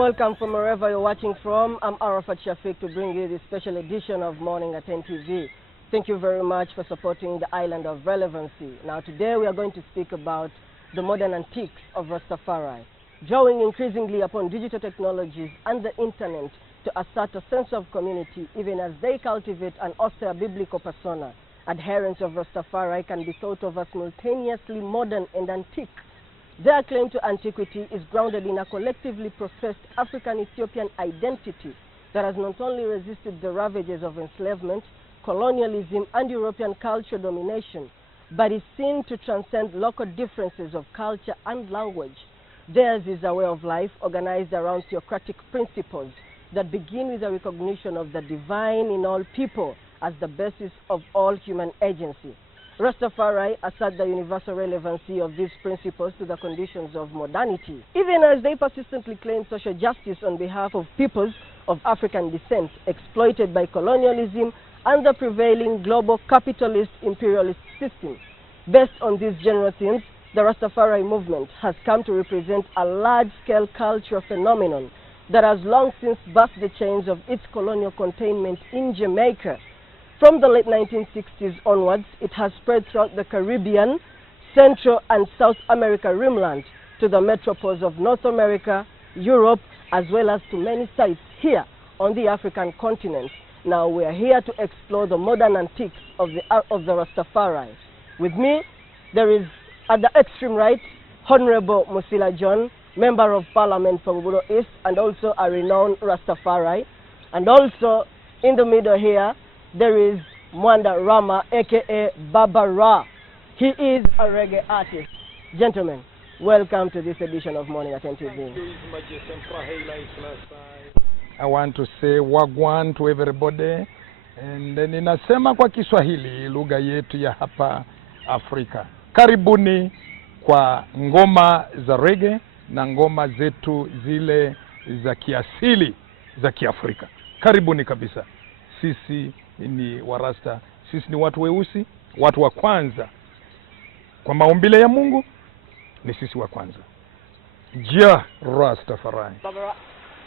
welcome from wherever you're watching from. I'm Arafat Shafiq to bring you this special edition of Morning at NTV. Thank you very much for supporting the island of relevancy. Now today we are going to speak about the modern antiques of Rastafari, drawing increasingly upon digital technologies and the internet to assert a sense of community even as they cultivate an austere biblical persona. Adherents of Rastafari can be thought of as simultaneously modern and antique. Their claim to antiquity is grounded in a collectively professed African-Ethiopian identity that has not only resisted the ravages of enslavement, colonialism, and European culture domination, but is seen to transcend local differences of culture and language. Theirs is a way of life organized around theocratic principles that begin with a recognition of the divine in all people as the basis of all human agency. Rastafari assert the universal relevancy of these principles to the conditions of modernity, even as they persistently claim social justice on behalf of peoples of African descent exploited by colonialism and the prevailing global capitalist imperialist system. Based on these general themes, the Rastafari movement has come to represent a large-scale cultural phenomenon that has long since burst the chains of its colonial containment in Jamaica. From the late 1960s onwards, it has spread throughout the Caribbean, Central and South America rimlands to the metropoles of North America, Europe, as well as to many sites here on the African continent. Now we are here to explore the modern antiques of the Rastafari. With me, there is at the extreme right, Honorable Musila John, Member of Parliament for Budo East and also a renowned Rastafari. And also in the middle here, there is Mwanda Rama, aka Baba Ra. He is a reggae artist. Gentlemen, welcome to this edition of Morning at NTV. I want to say wagwan to everybody, and then ninasema kwa Kiswahili, lugha yetu ya hapa Afrika. Karibuni kwa ngoma za reggae na ngoma zetu zile za kiasili za Kiafrika. Karibuni kabisa. Sisi ni Warasta, sisi ni watu weusi, watu wa kwanza. Kwa maumbile ya Mungu, ni sisi wa kwanza. Ja Rastafari. Baba,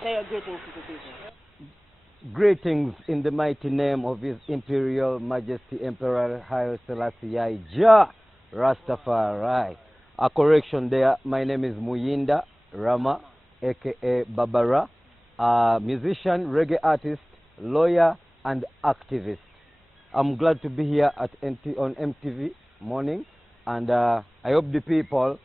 say your greetings to the people. Greetings in the mighty name of His Imperial Majesty Emperor Haile Selassie I, Ja Rastafari. A correction there, my name is Muyinda Rama, aka Babara, a musician, reggae artist, lawyer, and activist. I'm glad to be here at on MTV Morning, and I hope the people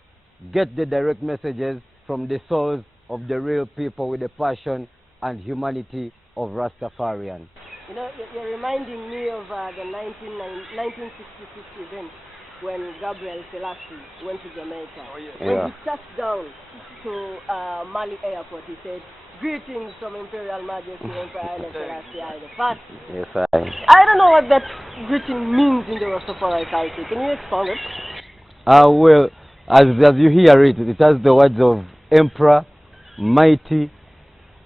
get the direct messages from the souls of the real people with the passion and humanity of Rastafarian. You know, you're reminding me of the 1966 event when Gabriel Selassie went to Jamaica. Oh, yes. When he touched down to Mali Airport, he said, "Greetings from Imperial Majesty Emperor Haile Selassie I the First." Yes, I don't know what that greeting means in the Rastafari culture. Can you expound it? Well, as you hear it, it has the words of Emperor, Mighty,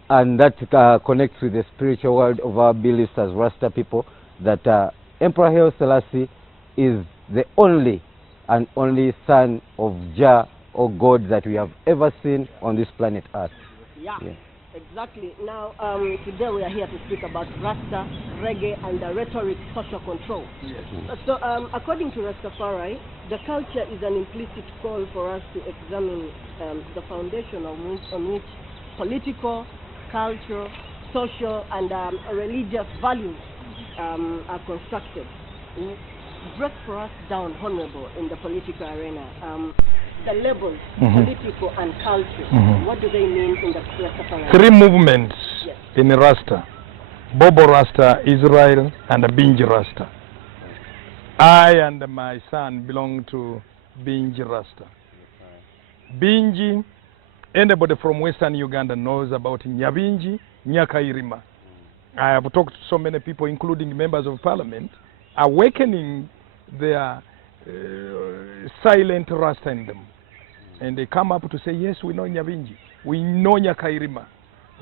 and that connects with the spiritual world of our beliefs as Rasta people, that Emperor Haile Selassie is the only and only son of Jah or God that we have ever seen on this planet Earth. Yeah. Exactly. Now, today we are here to speak about Rasta, reggae, and the rhetoric social control. Yes. So, according to Rastafari, the culture is an implicit call for us to examine the foundation on which political, cultural, social, and religious values are constructed. Break for us down, Honorable, in the political arena. The labels, political and culture, what do they mean in the Rastafari? 3 movements yes. in Rasta: Bobo Rasta, Israel, and Binji Rasta. I and my son belong to Binji Rasta. Binji, anybody from Western Uganda knows about Nyabinji, Nyakairima. I have talked to so many people, including members of parliament, awakening their silent Rasta in them. And they come up to say, yes, we know Nyabinji, we know Nyakairima,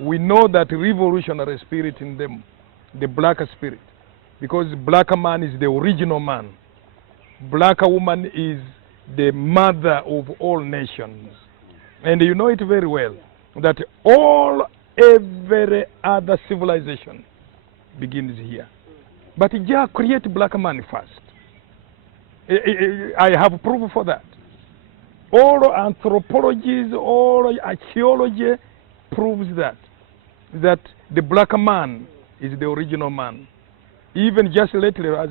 we know that revolutionary spirit in them, the black spirit. Because black man is the original man. Black woman is the mother of all nations. And you know it very well. that every other civilization begins here. But Jah created black man first. I have proof for that. All anthropology, all archaeology proves that the black man is the original man. Even just lately, as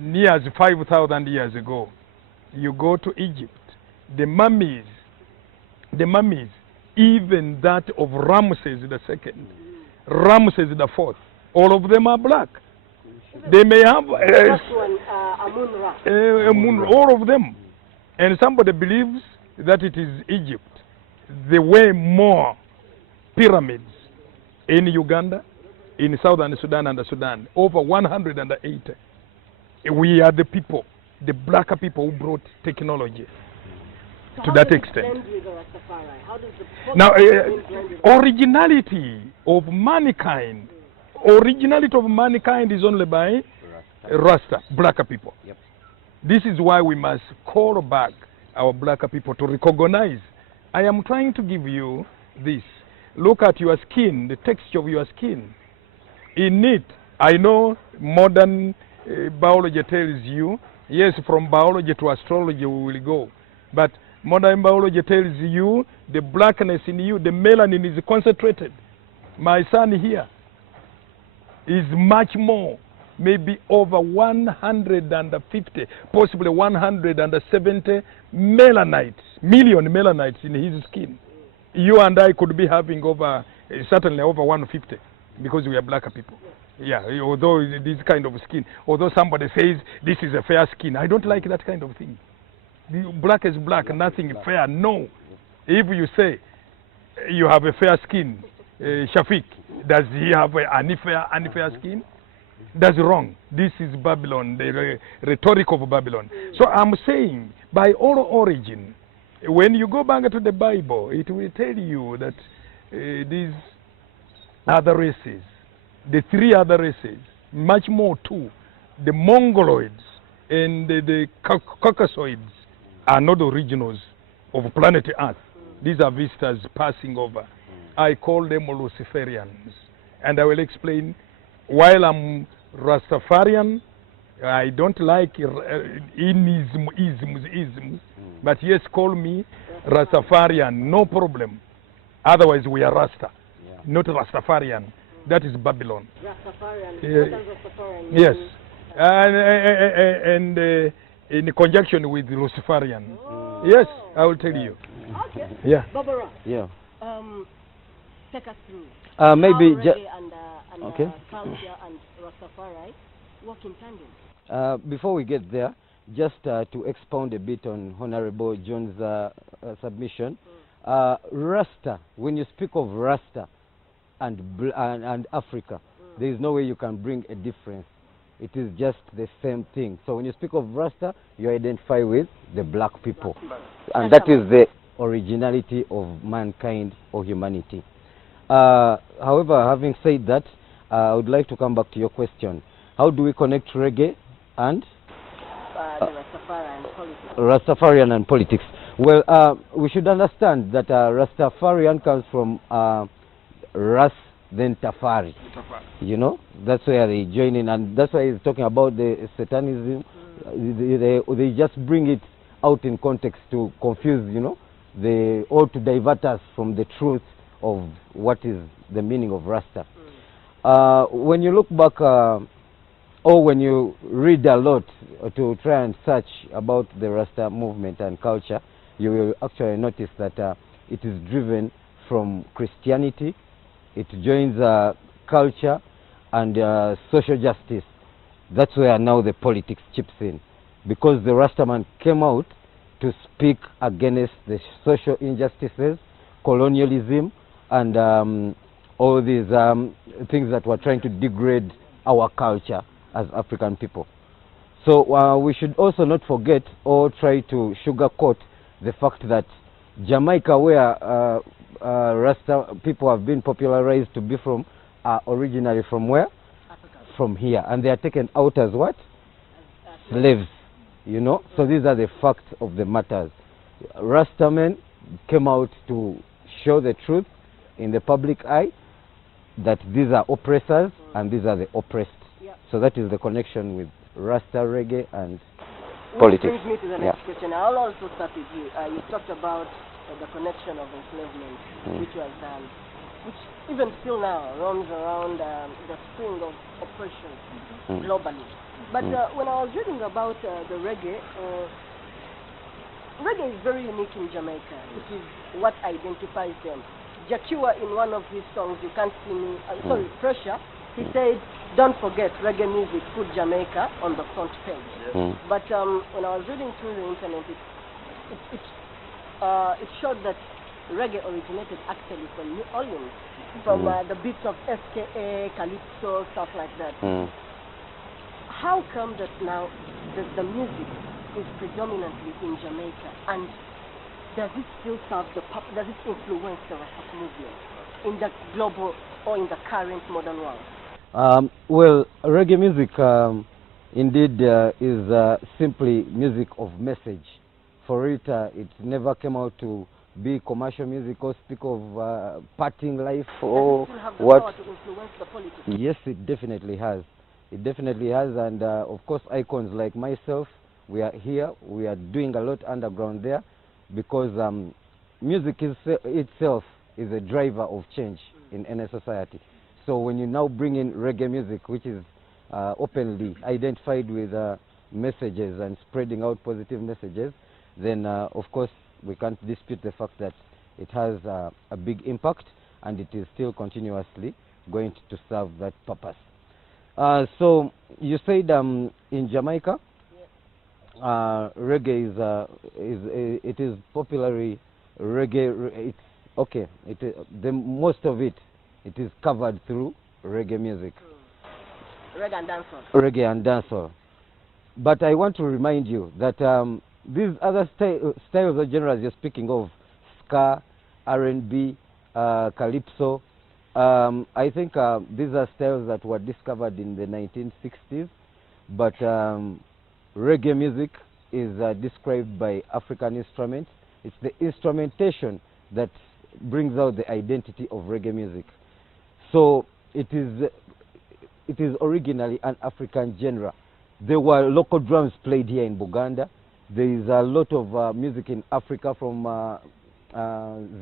near as 5,000 years ago, you go to Egypt, the mummies, even that of Ramses II, Ramses IV, all of them are black. They may have all of them. And somebody believes that it is Egypt. There were more pyramids in Uganda, in southern Sudan and Sudan, over 180. We are the people, the black people who brought technology to that extent. Now, originality of mankind is only by Rasta, black people. Yep. This is why we must call back our black people to recognize. I am trying to give you this. Look at your skin, the texture of your skin. In it, I know modern biology tells you, yes, from biology to astrology we will go. But modern biology tells you the blackness in you, the melanin is concentrated. My son here is much more, maybe over 150, possibly 170 melanites, million melanites in his skin. You and I could be having over, certainly over 150, because we are black people. Yeah, although this kind of skin, although somebody says this is a fair skin, I don't like that kind of thing. Black is black, nothing fair, no. If you say you have a fair skin, Shafiq, does he have an unfair skin? That's wrong. This is Babylon, the rhetoric of Babylon. So I'm saying, by all origin, when you go back to the Bible, it will tell you that these other races, the three other races, much more too, the Mongoloids and the Caucasoids are not originals of planet Earth. These are visitors passing over. I call them Luciferians. And I will explain, while I'm Rastafarian, I don't like isms, but yes, call me Rastafarian, no problem. Otherwise, we are Rasta, not Rastafarian. That is Babylon. Rastafarian. Rastafarian. Yes. And in conjunction with Luciferian. Oh. Yes, I will tell you. Okay. Yeah. Barbara. Yeah. Take us through. Maybe just okay. Culture and Rastafari work in tandem. Before we get there, just to expound a bit on Honorable John's submission, Rasta, when you speak of Rasta and Africa, there is no way you can bring a difference. It is just the same thing. So when you speak of Rasta, you identify with the black people. And that is the originality of mankind or humanity. However, having said that, I would like to come back to your question. How do we connect reggae and the Rastafarian politics? Rastafarian and politics? Well, we should understand that Rastafarian comes from Ras, then Tafari. You know, that's where they join in, and that's why he's talking about the Satanism. They just bring it out in context to confuse, you know, or to divert us from the truth of what is the meaning of Rasta. When you look back, or when you read a lot to try and search about the Rasta movement and culture, you will actually notice that it is driven from Christianity. It joins culture and social justice. That's where now the politics chips in, because the Rastaman came out to speak against the social injustices, colonialism, and all these things that were trying to degrade our culture as African people. So we should also not forget or try to sugarcoat the fact that Jamaica, where Rasta people have been popularized to be from, are originally from where? Africa. From here. And they are taken out as what? Slaves. You know? So these are the facts of the matters. Rastamen came out to show the truth in the public eye that these are oppressors and these are the oppressed. So that is the connection with Rasta reggae and politics. Which brings me to the next question. I'll also start with you. You talked about the connection of enslavement, which even still now roams around the string of oppression globally. But when I was reading about the reggae, reggae is very unique in Jamaica. It is what identifies them. Jakua, in one of his songs, You Can't See Me, Pressure, he said, don't forget, reggae music put Jamaica on the front page. But when I was reading through the internet, it showed that reggae originated actually from New Orleans, from the beats of SKA, Calypso, stuff like that. How come that now the music is predominantly in Jamaica, and does it still serve does it influence the Rasta movement in the global or in the current modern world? Well, reggae music indeed is simply music of message. For it, it never came out to be commercial music or speak of partying life or what. Power to influence the politics? Yes, it definitely has. It definitely has, and of course, icons like myself, we are here. We are doing a lot underground there, because music itself is a driver of change in any society. So when you now bring in reggae music, which is openly identified with messages and spreading out positive messages, then of course we can't dispute the fact that it has a big impact, and it is still continuously going to serve that purpose. So you said in Jamaica, reggae is popularly reggae. It's okay. Most of it is covered through reggae music. Reggae and dancehall. Reggae and dancehall. But I want to remind you that these other styles or genres you're speaking of, ska, R&B, calypso, I think these are styles that were discovered in the 1960s, but reggae music is described by African instruments. It's the instrumentation that brings out the identity of reggae music. So it is originally an African genre. There were local drums played here in Buganda. There is a lot of music in Africa from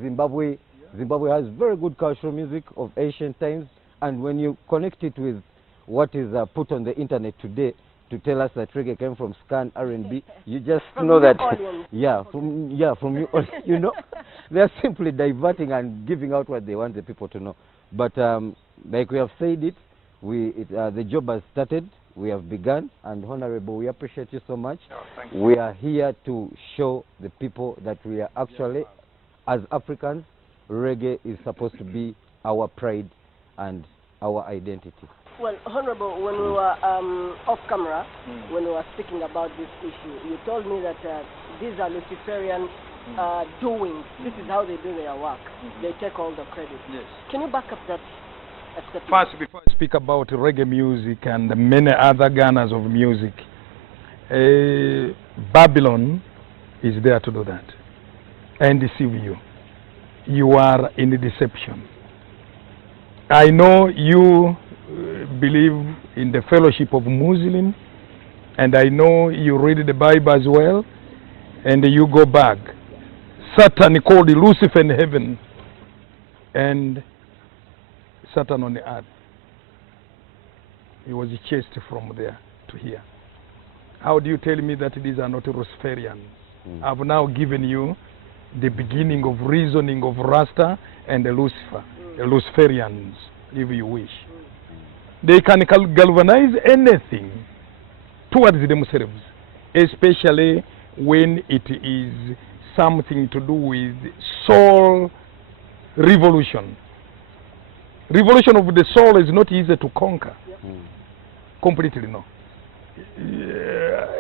Zimbabwe. Zimbabwe has very good cultural music of ancient times, and when you connect it with what is put on the internet today to tell us that reggae came from ska and R&B, you just know that from New Orleans, you know, they are simply diverting and giving out what they want the people to know. But like we have said it, the job has started. We have begun, and Honorable, we appreciate you so much. Thank you. We are here to show the people that we are actually, as Africans, reggae is supposed to be our pride and our identity. Well, Honorable, when we were off camera, when we were speaking about this issue, you told me that these are Rastafarian doings. This is how they do their work. They take all the credit. Yes. Can you back up that? First, before I speak about reggae music and many other genres of music, Babylon is there to do that and deceive you. You are in deception. I know you believe in the fellowship of Muslims, and I know you read the Bible as well, and you go back. Satan called Lucifer in heaven, and Satan on the earth. He was chased from there to here. How do you tell me that these are not Rastafarians? I've now given you the beginning of reasoning of Rasta and the Lucifer, the Rastafarians, if you wish. They can galvanize anything towards themselves, especially when it is something to do with soul revolution. Revolution of the soul is not easy to conquer. Completely no.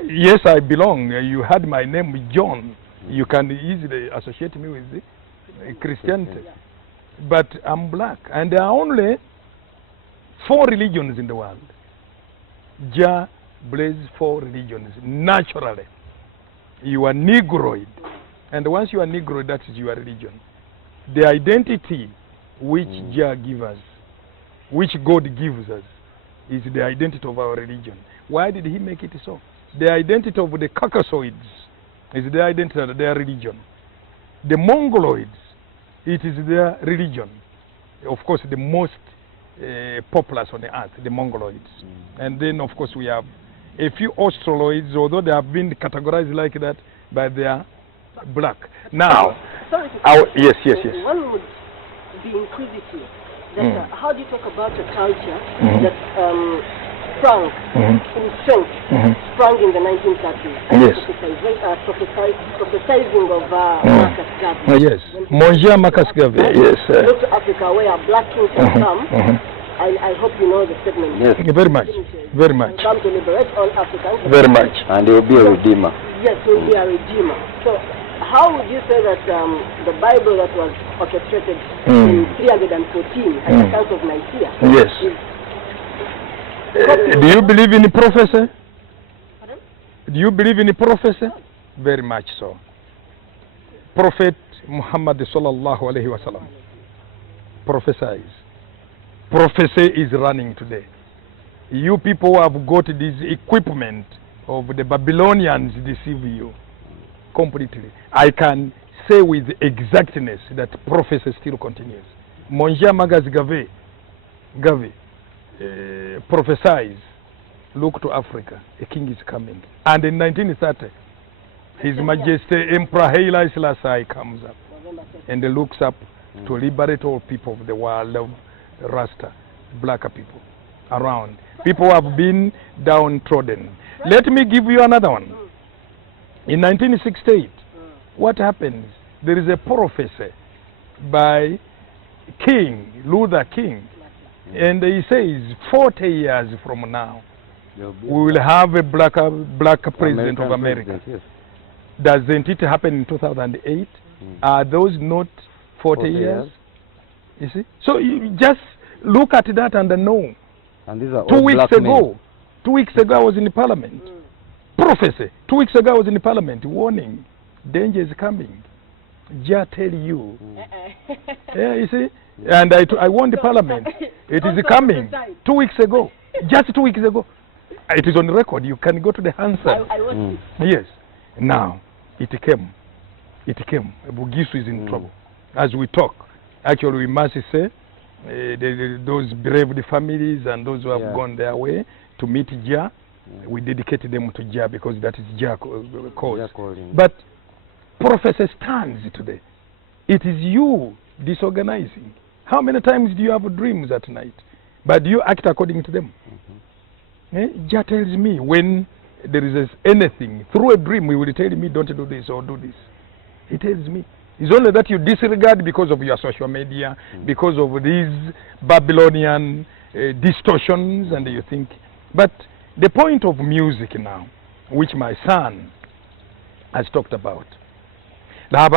Yes, I belong. You had my name John. You can easily associate me with Christianity. But I'm black. And there are only 4 religions in the world. Jah blazed 4 religions naturally. You are Negroid. And once you are Negroid, that is your religion. the identity which Jah gives us, which God gives us, is the identity of our religion. Why did he make it so? The identity of the Caucasoids is the identity of their religion. The Mongoloids, it is their religion. Of course, the most populous on the earth, the Mongoloids. And then, of course, we have a few Australoids, although they have been categorized like that, but they are black. Now, sorry, yes. One would be inquisitive. That, how do you talk about a culture that sprung in strength, sprung in the 1930s? Yes. Prophesying of Marcus Garvey. Yes. Monsieur Marcus Garvey, yes. Look to Africa where black kings have come. I hope you know the statement. Yes. Very much. Very much. Come to liberate all Africans. Very much. And he will be a redeemer. Yes, he will be a redeemer. So, how would you say that the Bible that was orchestrated in 314 at the Council of Nicaea? Yes. Do you believe in prophecy? Pardon? Do you believe in prophecy? Very much so. Prophet Muhammad sallallahu alaihi wasallam prophesies. Prophecy is running today. You people have got this equipment of the Babylonians deceive you completely. I can say with exactness that prophecy still continues. Monsieur Marcus Garvey prophesies, look to Africa, a king is coming. And in 1930, His Majesty Emperor Haile Selassie comes up and looks up to liberate all people of the world of Rasta, black people around. People have been downtrodden. Let me give you another one. In 1968, what happens? There is a prophecy by King Luther King, and he says 40 years from now we will have a black president of America. Yes. Doesn't it happen in 2008? Are those not 40 years? You see? So you just look at that and know. And these are 2 all weeks black ago, men. 2 weeks ago I was in the parliament. Prophecy. 2 weeks ago I was in the parliament warning, danger is coming. Jah tell you. Yeah, you see? And I warned the parliament. It is coming. 2 weeks ago. Just 2 weeks ago. It is on record. You can go to the Hansard. Yes. Now, it came. Bugisu is in trouble. As we talk, actually we must say, those bereaved families and those who have gone their way to meet Jah, we dedicate them to Jah because that is Jah cause. But prophecy stands today. It is you disorganizing. How many times do you have dreams at night? But do you act according to them? Jah tells me when there is anything, through a dream he will tell me don't do this or do this. He tells me. It's only that you disregard because of your social media, because of these Babylonian distortions, and you think. But the point of music now, which my son has talked about, does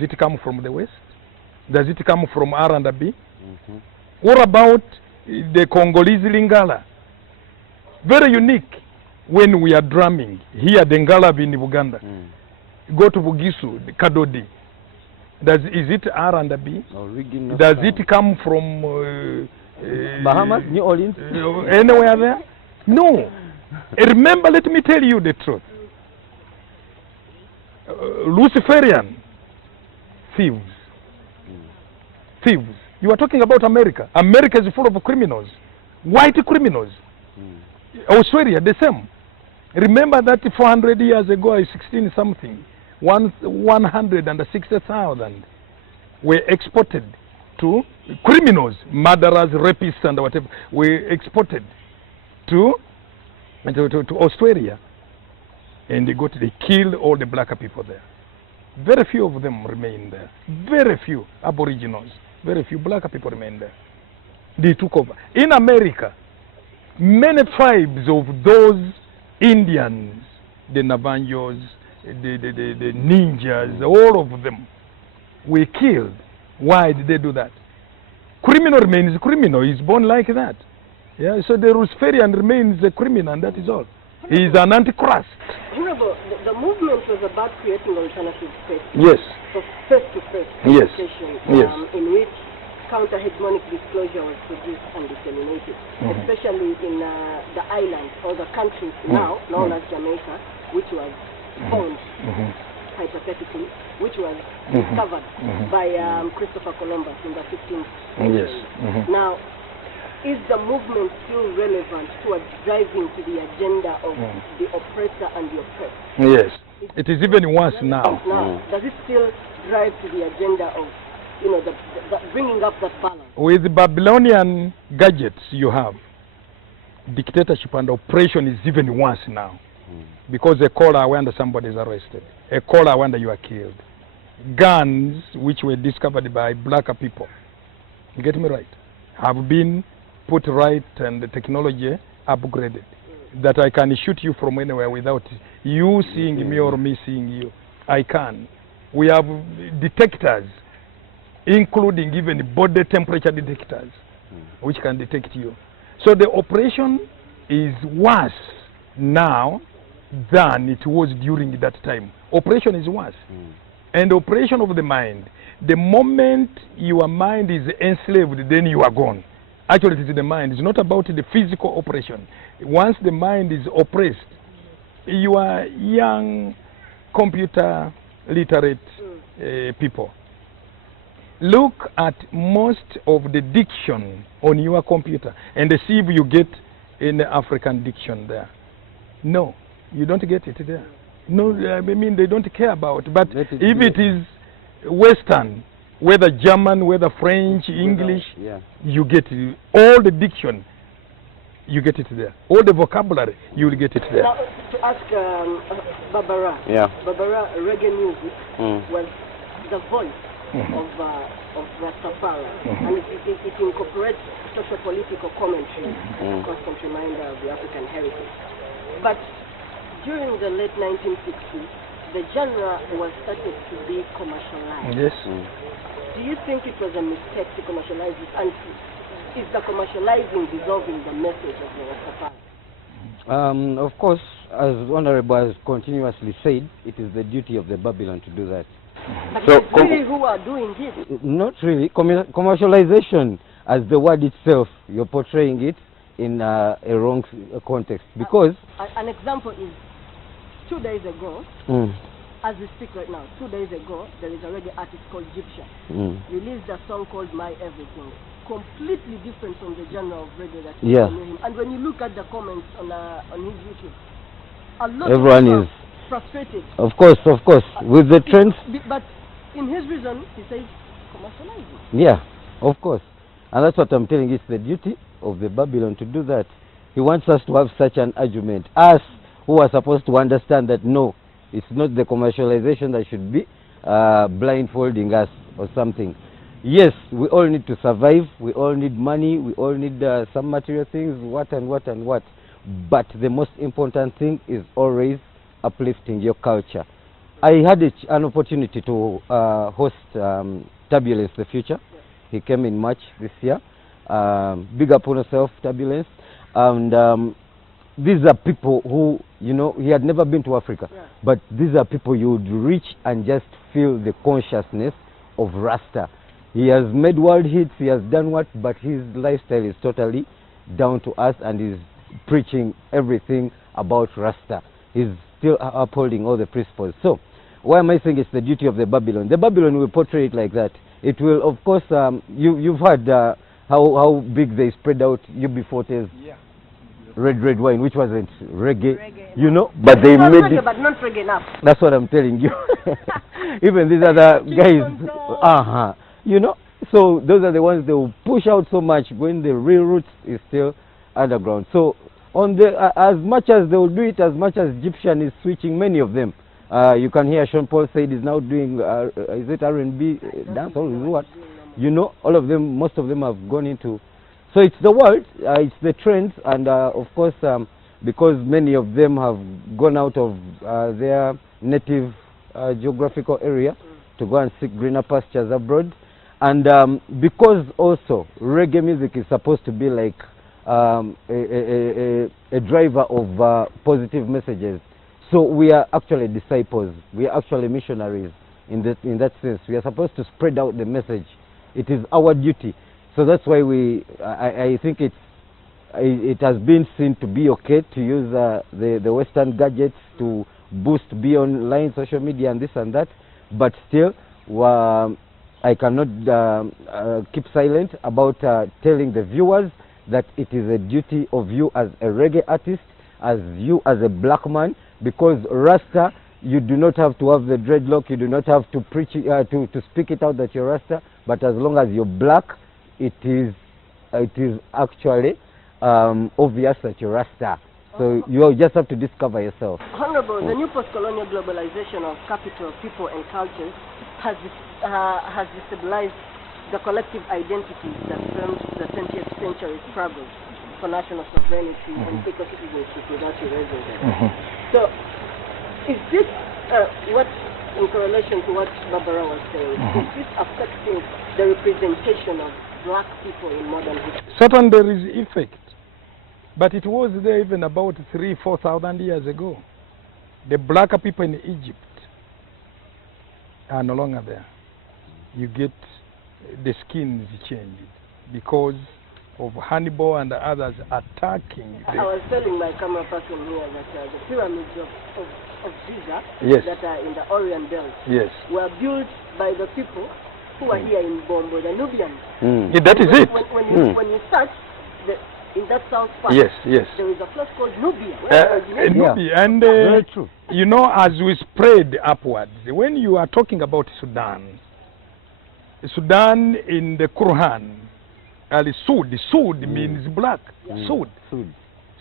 it come from the West? Does it come from R&B? What about the Congolese Lingala? Very unique. When we are drumming, here the Ngala in Uganda, go to Bugisu, the Kadodi. Is it R&B? Does it come from Bahamas, New Orleans? Anywhere there? No. Remember, let me tell you the truth. Luciferian thieves. Thieves. You are talking about America. America is full of criminals. White criminals. Australia, the same. Remember that 400 years ago, 16 something, 160,000 were exported to criminals, murderers, rapists, and whatever, were exported to Australia, and they killed all the black people there. Very few of them remain there. Very few aboriginals, very few black people remain there. They took over. In America, many tribes of those Indians, the Navajos, the ninjas, all of them were killed. Why did they do that? Criminal remains criminal. He's born like that. Yeah, so the Rastafarian remains a criminal, and that is all. He is an antichrist. Honorable, the movement was about creating alternative space. Yes. For face-to-face Yes. communication, Yes. In which counter-hegemonic disclosure was produced and disseminated, especially in the islands or the countries now known as Jamaica, which was found, hypothetically, which was discovered by Christopher Columbus in the 15th century. Yes. Now, is the movement still relevant towards driving to the agenda of the oppressor and the oppressed? Yes. It is even worse now. Does it still drive to the agenda of, you know, the bringing up that balance? With the Babylonian gadgets you have, dictatorship and oppression is even worse now. Because a caller wonder somebody is arrested. A caller wonder you are killed. Guns, which were discovered by blacker people, you get me right, have been put right and the technology upgraded. That I can shoot you from anywhere without you seeing me or me seeing you. I can. We have detectors, including even body temperature detectors, which can detect you. So the operation is worse now than it was during that time. Operation is worse. And operation of the mind, the moment your mind is enslaved, then you are gone. Actually, it is the mind. It's not about the physical operation. Once the mind is oppressed, you are young, computer literate people. Look at most of the diction on your computer and see if you get any African diction there. No, you don't get it there. No, I mean they don't care about it. But if it is Western, whether German, whether French, English, you get it. All the diction, you get it there. All the vocabulary, you will get it there. Now, to ask Barbara, Barbara, reggae music was the voice of Rastafari, and it incorporates socio-political commentary, a constant reminder of the African heritage. But during the late 1960s, the genre was started to be commercialized. Yes. Do you think it was a mistake to commercialize it? And is the commercializing dissolving the message of the Rastafari? Of course, as Honorable has continuously said, it is the duty of the Babylon to do that. But so it's really who are doing it? Not really. Commercialization, as the word itself, you're portraying it in a wrong context. Because an example is 2 days ago, as we speak right now, 2 days ago, there is a reggae artist called Egyptian. Released a song called My Everything. Completely different from the genre of reggae that you knew him. And when you look at the comments on his YouTube, a lot everyone of people is frustrated. Of course, with the trends. But in his reason, he says commercializing. Yeah, of course. And that's what I'm telling you, it's the duty of the Babylon to do that. He wants us to have such an argument. Us, who are supposed to understand that no, it's not the commercialization that should be blindfolding us or something. Yes, we all need to survive, we all need money, we all need some material things, what and what and what. But the most important thing is always uplifting your culture. I had an opportunity to host Turbulence the Future. He came in March this year. Big up on yourself, Turbulence. And these are people who, you know, he had never been to Africa. But these are people you would reach and just feel the consciousness of Rasta. He has made world hits, he has done what, but his lifestyle is totally down to us and he's preaching everything about Rasta. He's still upholding all the principles. So, why am I saying it's the duty of the Babylon? The Babylon will portray it like that. It will, of course, you've heard how big they spread out UB40's red wine, which wasn't reggae, you know, but they made reggae, it. But not reggae enough. That's what I'm telling you. Even these other guys, you know, so those are the ones they will push out so much when the real roots is still underground. So on the as much as they will do it, as much as Egyptian is switching, many of them. You can hear Sean Paul said he's now doing is it R&B dance or what? You know, all of them, most of them have gone into. So it's the world, it's the trends, and of course because many of them have gone out of their native geographical area to go and seek greener pastures abroad. And because also reggae music is supposed to be like a driver of positive messages. So we are actually disciples. We are actually missionaries in that sense. We are supposed to spread out the message. It is our duty. So that's why I think it has been seen to be okay to use the Western gadgets to boost, be online, social media and this and that. But still, I cannot keep silent about telling the viewers that it is a duty of you as a reggae artist, as you as a black man, because Rasta, you do not have to have the dreadlock, you do not have to preach to speak it out that you're Rasta, but as long as you're black, it is actually obvious that you're Rasta. So you just have to discover yourself. Honorable, the new post-colonial globalization of capital, people and cultures has destabilized the collective identity that formed the 20th century struggle for national sovereignty and eco-citizenship without erasing them. So, is this what, in correlation to what Barbara was saying, is this affecting the representation of black people in modern history? Certainly there is effect, but it was there even about 3,000-4,000 years ago. The black people in Egypt are no longer there. You get the skins changed because of Hannibal and others attacking. I was telling my camera person here that the pyramids of Giza that are in the Orient Belt were built by the people who are here in Bombo, the Nubians. That is it. When you search in that south part, there is a place called Nubia. Nubia. And very true. You know, as we spread upwards, when you are talking about Sudan in the Quran, Sud means black. Sud.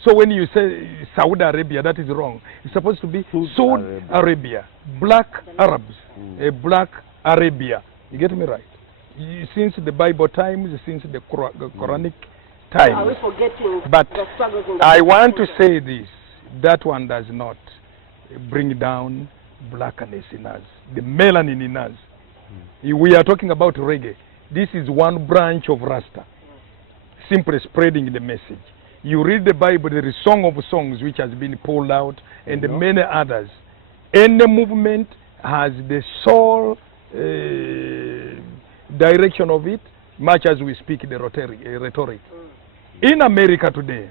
So when you say Saudi Arabia, that is wrong. It's supposed to be Saudi Arabia. Black Arabs. Black Arabia. You get me right? Since the Bible times, since the Quranic times. Are we forgetting but the struggles in the I want to say this. That one does not bring down blackness in us. The melanin in us. We are talking about reggae. This is one branch of Rasta. Simply spreading the message. You read the Bible, there is Song of Songs which has been pulled out, and many others. Any movement has the sole direction of it, much as we speak the rhetoric. In America today,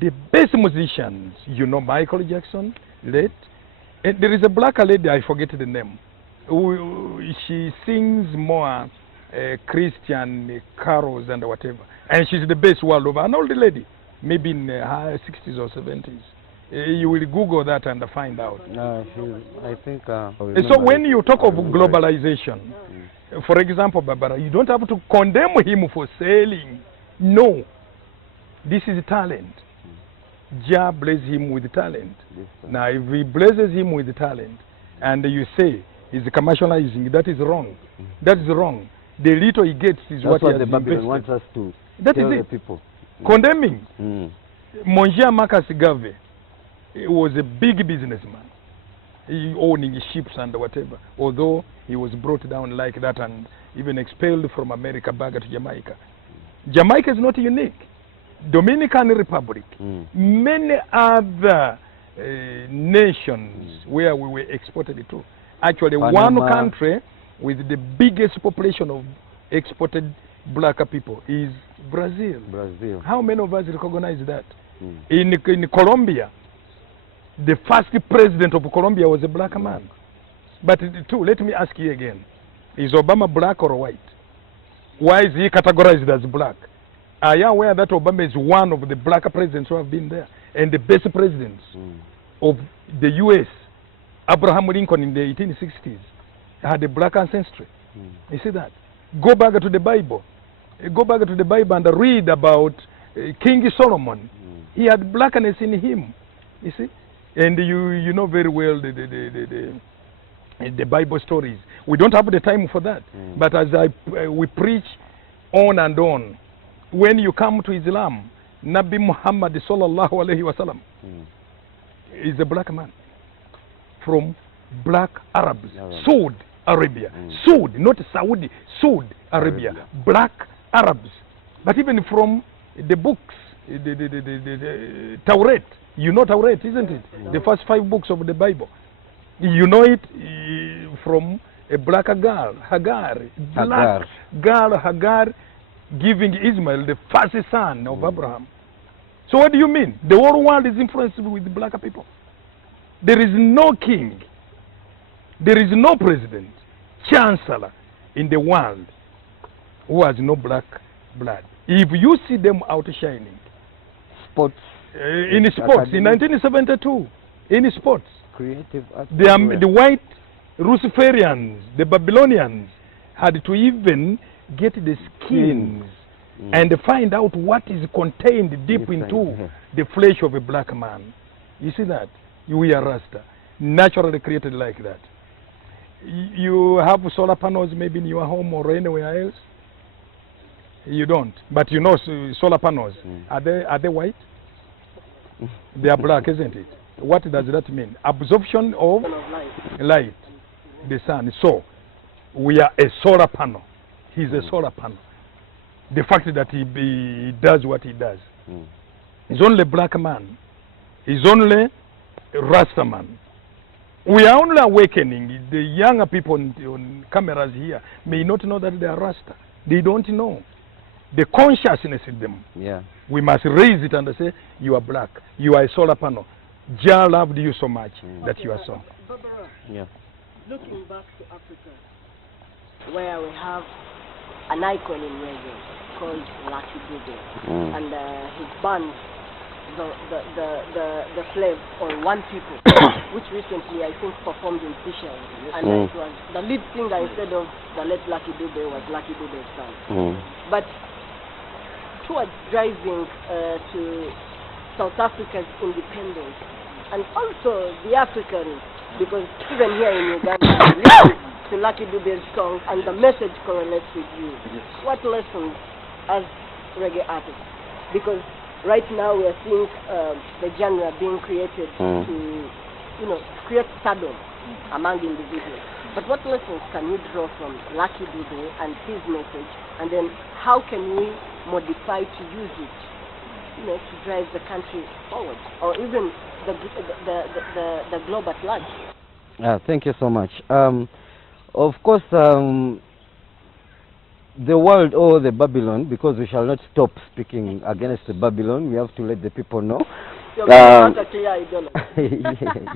the best musicians, you know, Michael Jackson, late, and there is a black lady, I forget the name, she sings more Christian carols and whatever, and she's the best world over, an old lady, maybe in her 60s or 70s. You will Google that and find out. I think. So when you talk of globalization, for example, Barbara, you don't have to condemn him for selling. No, this is talent. Jah bless him with talent. Now, if he blesses him with talent, and you say he's commercializing, that is wrong. That is wrong. The little he gets is what he has the Babylon invested. wants us to That tell is the it. people. Condemning. Monja Marcus Garvey, he was a big businessman, he owning ships and whatever, although he was brought down like that and even expelled from America back to Jamaica. Jamaica is not unique. Dominican Republic, many other nations where we were exported to. Actually, Panama. one country with the biggest population of exported black people is Brazil. How many of us recognize that? In Colombia, the first president of Colombia was a black man. But too, let me ask you again. Is Obama black or white? Why is he categorized as black? Are you aware that Obama is one of the black presidents who have been there? And the best presidents of the U.S., Abraham Lincoln in the 1860s, had a black ancestry. You see that? Go back to the Bible. Go back to the Bible and read about King Solomon. He had blackness in him. You see? And you know very well the Bible stories. We don't have the time for that. But as we preach on and on, when you come to Islam, Nabi Muhammad sallallahu alayhi wa sallam is a black man from black Arabs, Saudi Arabia. Saudi, not Saudi, Saudi Arabia. Black Arabs. But even from the books the Tauret. You know Tauret, isn't it? The first 5 books of the Bible. You know it from a black girl, Hagar. Black girl Hagar giving Ismail the first son of Abraham. So what do you mean? The whole world is influenced with black people. There is no king, there is no president, chancellor in the world who has no black blood. If you see them outshining, Sports. in sports, in 1972, in sports, Creative arts. the white Rastafarians, the Babylonians, had to even get the skins and find out what is contained deep into the flesh of a black man. You see that? We are Rasta, naturally created like that. You have solar panels maybe in your home or anywhere else? You don't, but you know solar panels, are they white? They are black, isn't it? What does that mean? Absorption of light, the sun. So, we are a solar panel. He's a solar panel. The fact that he does what he does. He's only a black man. He's only a Rasta man. We are only awakening. The younger people on cameras here may not know that they are Rasta. They don't know. The consciousness in them. Yeah. We must raise it and say, you are black. You are a solar panel. Jah loved you so much that you are so. Barbara, Yeah. looking back to Africa, where we have an icon in reggae called Lucky Dube, and he banned the slave on one people, which recently I think performed in Seychelles, and it was the lead singer instead of the late Lucky Dube was Lucky Dube's son. But towards driving to South Africa's independence, and also the Africans, because even here in Uganda, we listen to Lucky Dube's songs and the message correlates with you. What lessons as reggae artists? Because right now we are seeing the genre being created to, create stardom among individuals. But what lessons can you draw from Lucky Dube and his message, and then how can we modify to use it, to drive the country forward, or even the globe at large? Thank you so much. Of course, the world or the Babylon, because we shall not stop speaking against the Babylon, we have to let the people know.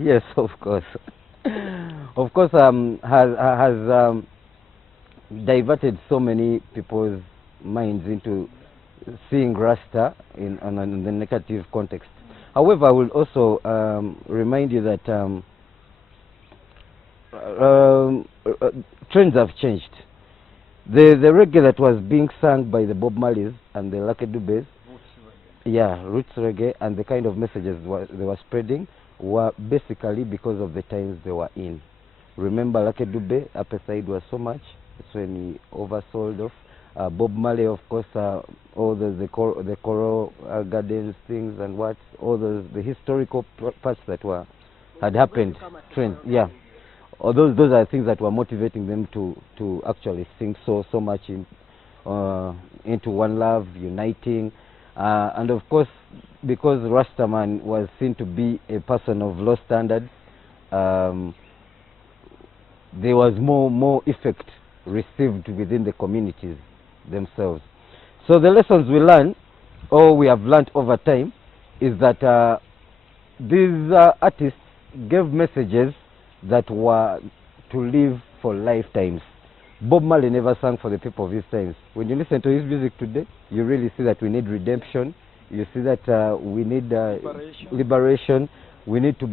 Yes, of course. Of course, has diverted so many people's minds into seeing Rasta in the negative context. However, I will also remind you that trends have changed. The reggae that was being sung by the Bob Marleys and the Lucky Dubes, roots reggae, and the kind of messages they were spreading were basically because of the times they were in. Remember, Lucky Dube, appetite was so much, that's when he oversold off. Bob Marley, of course, all the coral gardens things and what, all the historical parts that had happened, trends, Or those are things that were motivating them to actually sing so much into one love, uniting, and of course, because Rastaman was seen to be a person of low standards, there was more effect received within the communities themselves. So the lessons we learn, or we have learned over time, is that these artists gave messages that were to live for lifetimes. Bob Marley never sang for the people of his times. When you listen to his music today, you really see that we need redemption. You see that we need liberation. We need to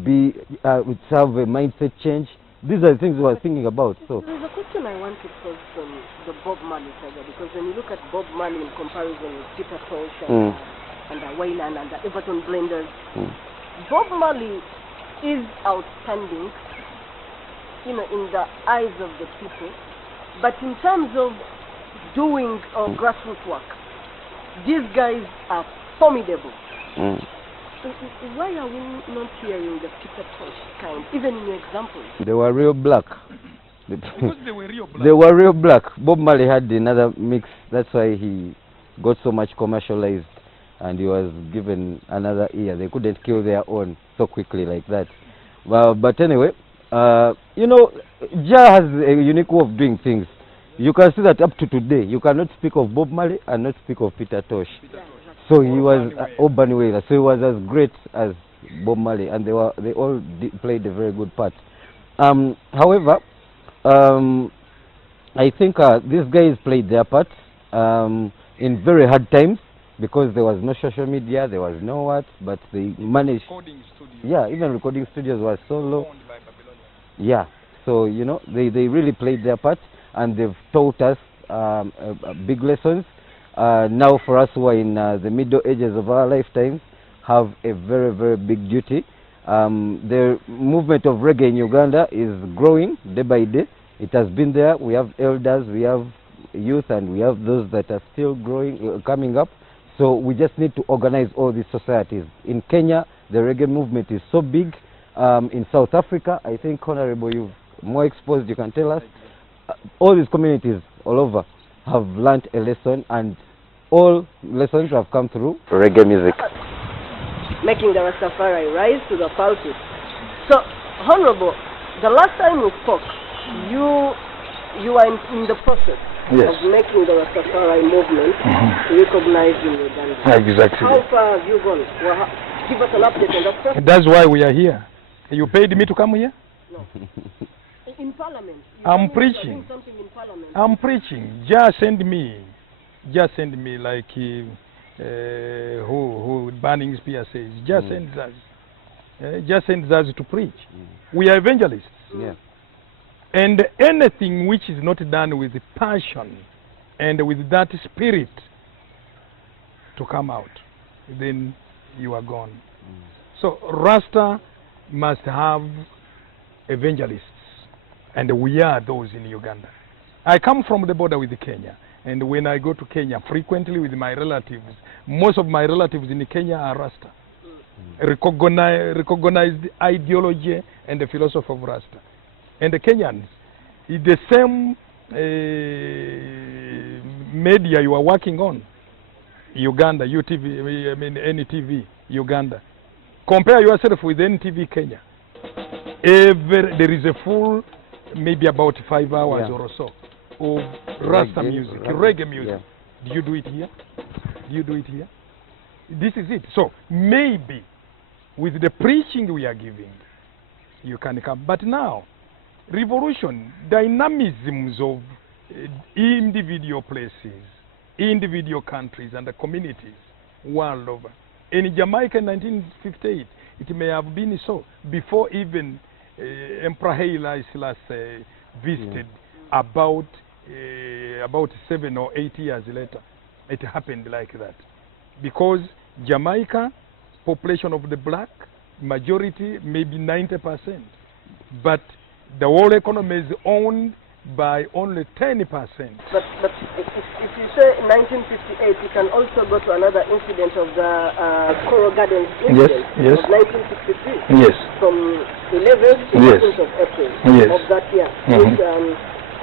have a mindset change. These are the things we are thinking about. So there's a question I want to pose from the Bob Marley saga, because when you look at Bob Marley in comparison with Peter Tosh and the Wayland and the Everton Blenders, Bob Marley is outstanding, in the eyes of the people, but in terms of doing grassroots work, these guys are formidable. Why are we not hearing the Peter Tosh kind, even in your examples? They were real black. Because they were real black. They were real black. Bob Marley had another mix. That's why he got so much commercialized. and he was given another ear. They couldn't kill their own so quickly like that. Well, but anyway, you know, Jah has a unique way of doing things. You can see that up to today, you cannot speak of Bob Marley and not speak of Peter Tosh. So he was Urban Whaler. So he was as great as Bob Marley, and they all played a very good part. However, I think these guys played their part in very hard times, because there was no social media, there was no what, but they managed. Yeah, even recording studios were so low. Yeah, so you know, they really played their part, and they've taught us big lessons. Now for us who are in the middle ages of our lifetimes, have a very, very big duty. The movement of reggae in Uganda is growing day by day. It has been there. We have elders, we have youth, and we have those that are still growing, coming up. So we just need to organize all these societies. In Kenya, the reggae movement is so big. In South Africa, I think, Honorable, you're more exposed, you can tell us. All these communities all over have learnt a lesson, and all lessons have come through reggae music. Making the Rastafari rise to the pulpit. So, Honorable, the last time we spoke, you are in the process of making the Rastafari movement recognized in Uganda. Exactly. How far have you gone? Well, give us an update on that process. That's why we are here. You paid me to come here? No. In Parliament. I'm preaching. Something in Parliament. I'm preaching. Just send me like who Burning Spear says. Just send us. Just send us to preach. We are evangelists. Yeah. And anything which is not done with passion and with that spirit to come out, then you are gone. So Rasta must have evangelists, and we are those in Uganda. I come from the border with Kenya, and when I go to Kenya frequently with my relatives, most of my relatives in Kenya are Rasta. Recognized ideology and the philosophy of Rasta. And the Kenyans, the same media you are working on, Uganda, UTV, I mean NTV, Uganda. Compare yourself with NTV Kenya. There is a full, maybe about 5 hours or so, of Rasta music, reggae music. Yeah. Do you do it here? Do you do it here? This is it. So maybe with the preaching we are giving, you can come. But now, revolution, dynamisms of individual places, individual countries and the communities world over. In Jamaica in 1958, it may have been so. Before even Emperor Haile Selassie visited, about 7 or 8 years later, it happened like that. Because Jamaica, population of the black, majority, maybe 90%. But the whole economy is owned by only 10%. But if you say 1958, you can also go to another incident of the Coral Gardens incident of 1963. Yes. From 11th to 15th of April of that year. Which,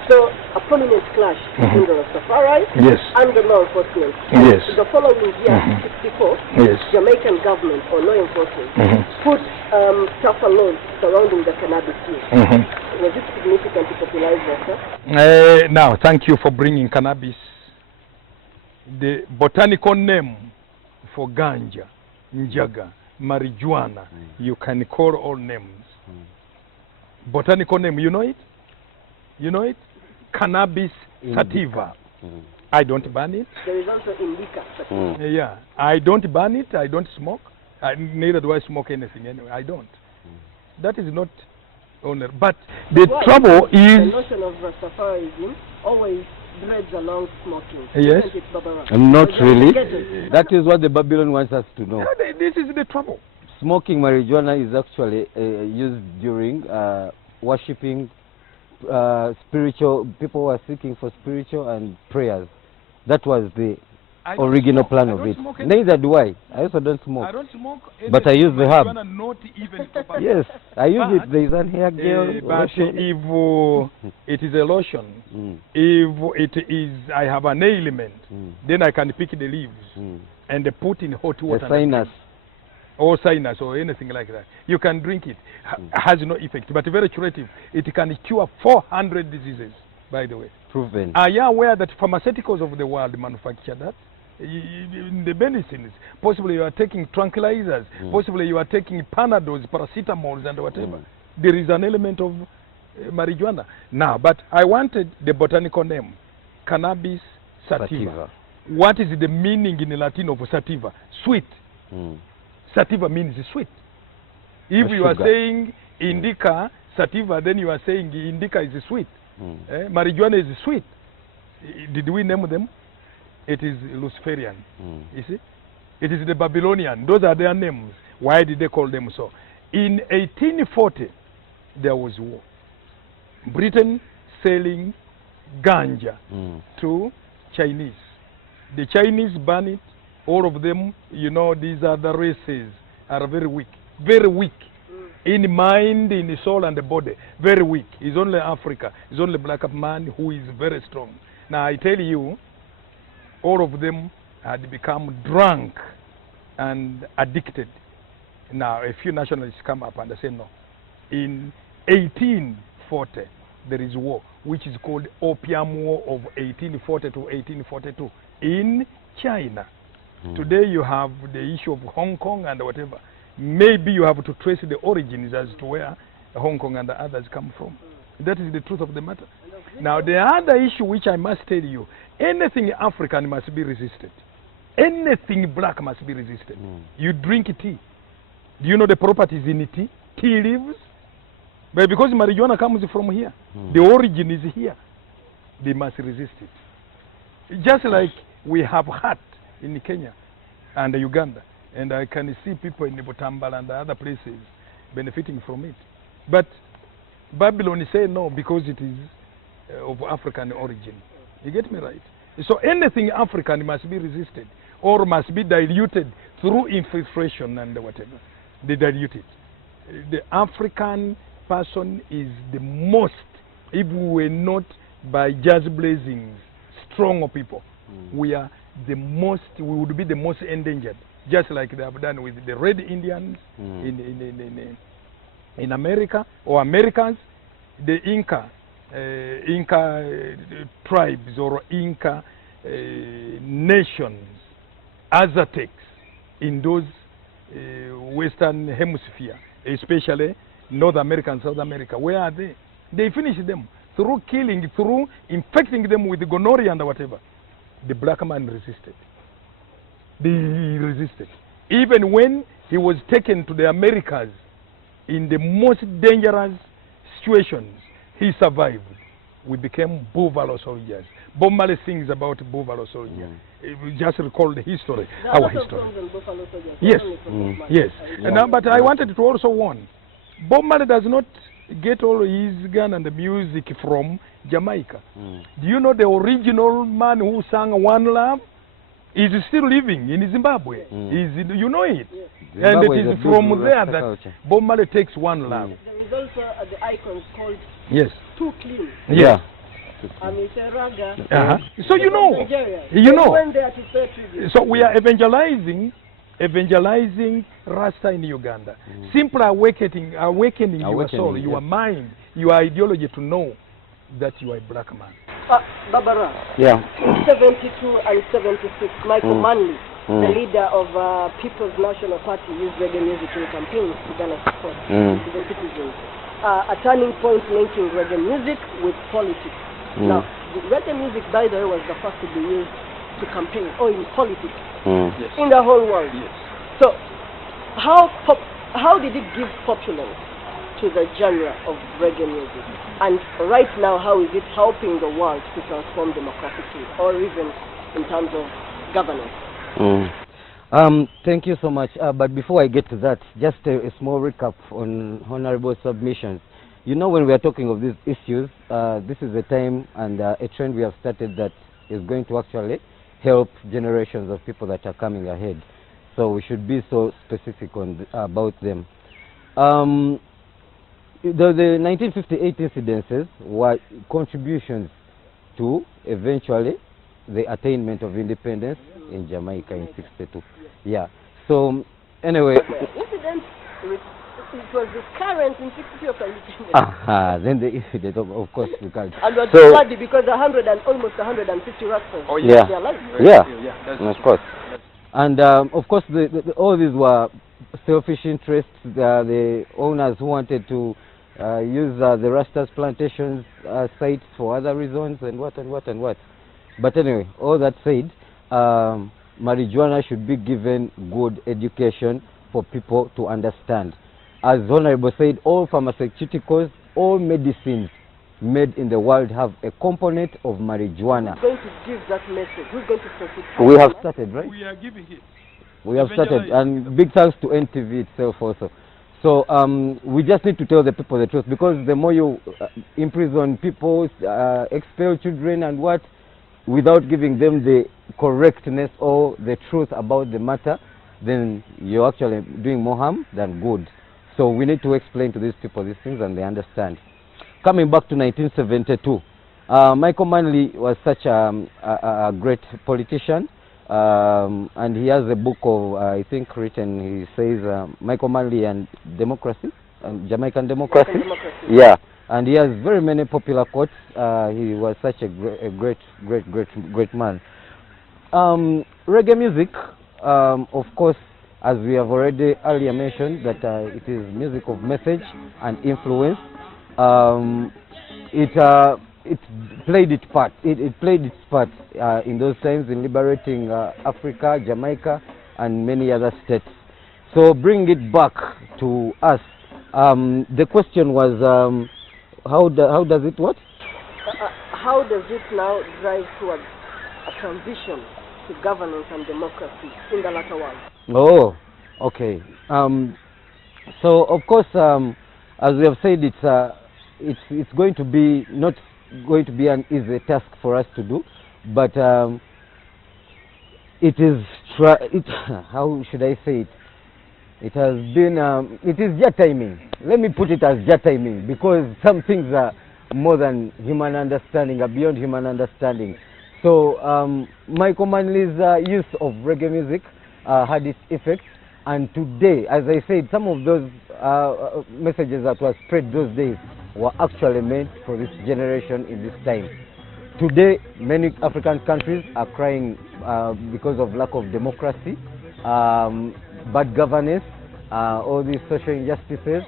so a prominent clash between the Rastafari and the law enforcement. Yes. The following year, 64, Jamaican government or law enforcement put tougher laws surrounding the cannabis use. Was it significant to popularize Rasta? Now, thank you for bringing cannabis. The botanical name for ganja, njaga, marijuana, you can call all names. Botanical name, you know it? You know it? Cannabis sativa. I don't ban it. There is also indica. Yeah, I don't ban it. I don't smoke. Neither do I smoke anything anyway. I don't. That is not honor. But the trouble is the notion of Rastafarism always dreads along smoking. Yes. Not really. That is what the Babylon wants us to know. No, this is the trouble. Smoking marijuana is actually used during worshipping spiritual. People were seeking for spiritual and prayers. That was the original plan of it. Neither do I. I also don't smoke. I don't smoke, but I use the herb. Not even yes, I use it. There is an hair gel. But if it is a lotion, if it is, I have an ailment, then I can pick the leaves and they put in hot water. The sinus. Or sinus or anything like that. You can drink it. Has no effect, but very curative. It can cure 400 diseases, by the way. Proven. Are you aware that pharmaceuticals of the world manufacture that? The medicines. Possibly you are taking tranquilizers. Possibly you are taking Panadols, paracetamols, and whatever. There is an element of marijuana. Now, but I wanted the botanical name, cannabis sativa. What is the meaning in Latin of sativa? Sweet. Sativa means sweet. If you are saying indica sativa, then you are saying indica is sweet. Marijuana is sweet. Did we name them? It is Rastafarian. You see? It is the Babylonian. Those are their names. Why did they call them so? In 1840, there was war. Britain selling ganja to Chinese. The Chinese ban it. All of them, you know, these other races are very weak. Very weak. In mind, in the soul and the body. Very weak. It's only Africa. It's only black man who is very strong. Now I tell you, all of them had become drunk and addicted. Now a few nationalists come up and they say no. In 1840, there is war, which is called Opium War of 1840 to 1842 in China. Today you have the issue of Hong Kong and whatever. Maybe you have to trace the origins as to where Hong Kong and the others come from. That is the truth of the matter. Now the other issue which I must tell you, anything African must be resisted. Anything black must be resisted. You drink tea. Do you know the properties in tea? Tea leaves. But because marijuana comes from here, the origin is here. They must resist it. Just like we have hat in Kenya and Uganda, and I can see people in Botambala and other places benefiting from it. But Babylon say no because it is of African origin. You get me right? So anything African must be resisted or must be diluted through infiltration and whatever. They dilute it. The African person is the most, if we were not by just blazing strong people, we are the most, we would be the most endangered, just like they have done with the Red Indians in America, or Americans, the Inca tribes or Inca nations, Aztecs in those Western Hemisphere, especially North America and South America. Where are they? They finish them through killing, through infecting them with gonorrhea and whatever. The black man resisted. He resisted. Even when he was taken to the Americas in the most dangerous situations, he survived. We became buffalo soldiers. Bob Marley sings about buffalo soldiers. Just recall the history, our history. Yes, yes. But I wanted to also warn, Bob Marley does not get all his gun and the music from Jamaica. Do you know the original man who sang One Love is still living in Zimbabwe? You know it? And it is from there that Bob Marley takes One Love. There is also the icons called Too Clean. Yeah. Raga. So you know, so we are evangelizing Rasta in Uganda. Simply awakening your soul, your mind, your ideology to know that you are a black man. Barbara. Yeah. In 72 and 76, Michael Manley, the leader of People's National Party, used reggae music in campaigns to Ghana support to the citizens. A turning point linking reggae music with politics. Now, the reggae music, by the way, was the first to be used to campaign or in politics in the whole world. So, how did it give populance to the genre of reggae music? And right now, how is it helping the world to transform democratically, or even in terms of governance? Thank you so much. But before I get to that, just a small recap on honorable submissions. You know, when we are talking of these issues, this is a time and a trend we have started that is going to actually help generations of people that are coming ahead. So we should be so specific on about them. The 1958 incidences were contributions to eventually the attainment of independence in Jamaica in '62. Yeah. So anyway. But the incident, it was the current in '62 of independence. Then the incident, of course, we can't. And was So, bloody because almost 150 Rastas yeah, lost their lives. yeah, of course. And of course, all these were selfish interests. The owners who wanted to use the Rastas plantations sites for other reasons and what and what and what. But anyway, all that said, marijuana should be given good education for people to understand. As Honorable said, all pharmaceuticals, all medicines made in the world have a component of marijuana. Who's going to give that message? Who's going to profit? We have started, right? We are giving it. We have started, and big thanks to NTV itself also. So we just need to tell the people the truth, because the more you imprison people, expel children and what, without giving them the correctness or the truth about the matter, then you're actually doing more harm than good. So we need to explain to these people these things and they understand. Coming back to 1972, Michael Manley was such a great politician, and he has a book of, I think, written, he says, Michael Manley and Democracy, Jamaican Democracy. Yeah, and he has very many popular quotes. He was such a great man. Reggae music, of course, as we have already earlier mentioned, that it is music of message and influence. It played its part. It played its part in those times in liberating Africa, Jamaica, and many other states. So bring it back to us. The question was, how does it what? How does it now drive towards a transition to governance and democracy in the latter world? Oh, okay. So of course, as we have said, it's going to be not going to be an easy task for us to do, but it is how should I say it? It has been it is just timing. Let me put it as just timing, because some things are more than human understanding, are beyond human understanding. So Michael Manley's use of reggae music had its effects, and today, as I said, some of those messages that were spread those days were actually meant for this generation in this time. Today, many African countries are crying because of lack of democracy, bad governance, all these social injustices.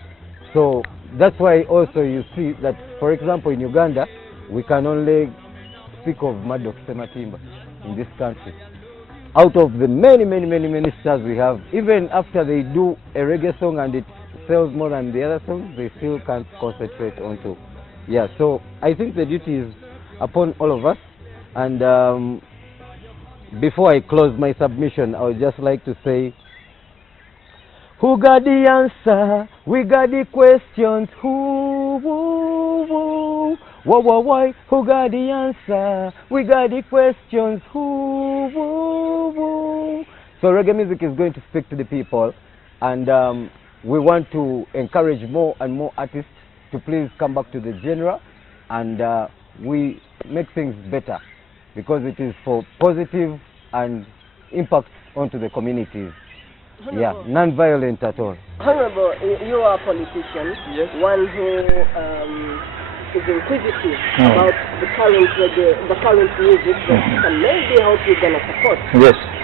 So that's why also you see that, for example, in Uganda, we can only speak of Maddox Sematimba in this country. Out of the many stars we have, even after they do a reggae song and it sells more than the other songs, they still can't concentrate onto. Yeah, so I think the duty is upon all of us. And before I close my submission, I would just like to say, who got the answer? We got the questions. Who? Why? Who got the answer? We got the questions. Who? So reggae music is going to speak to the people, and we want to encourage more and more artists to please come back to the genre, and we make things better, because it is for positive and impact onto the communities. Yeah, non-violent at all. Honorable, you are a politician, yes, one who is inquisitive about the current reggae, the current music that can maybe help you get a support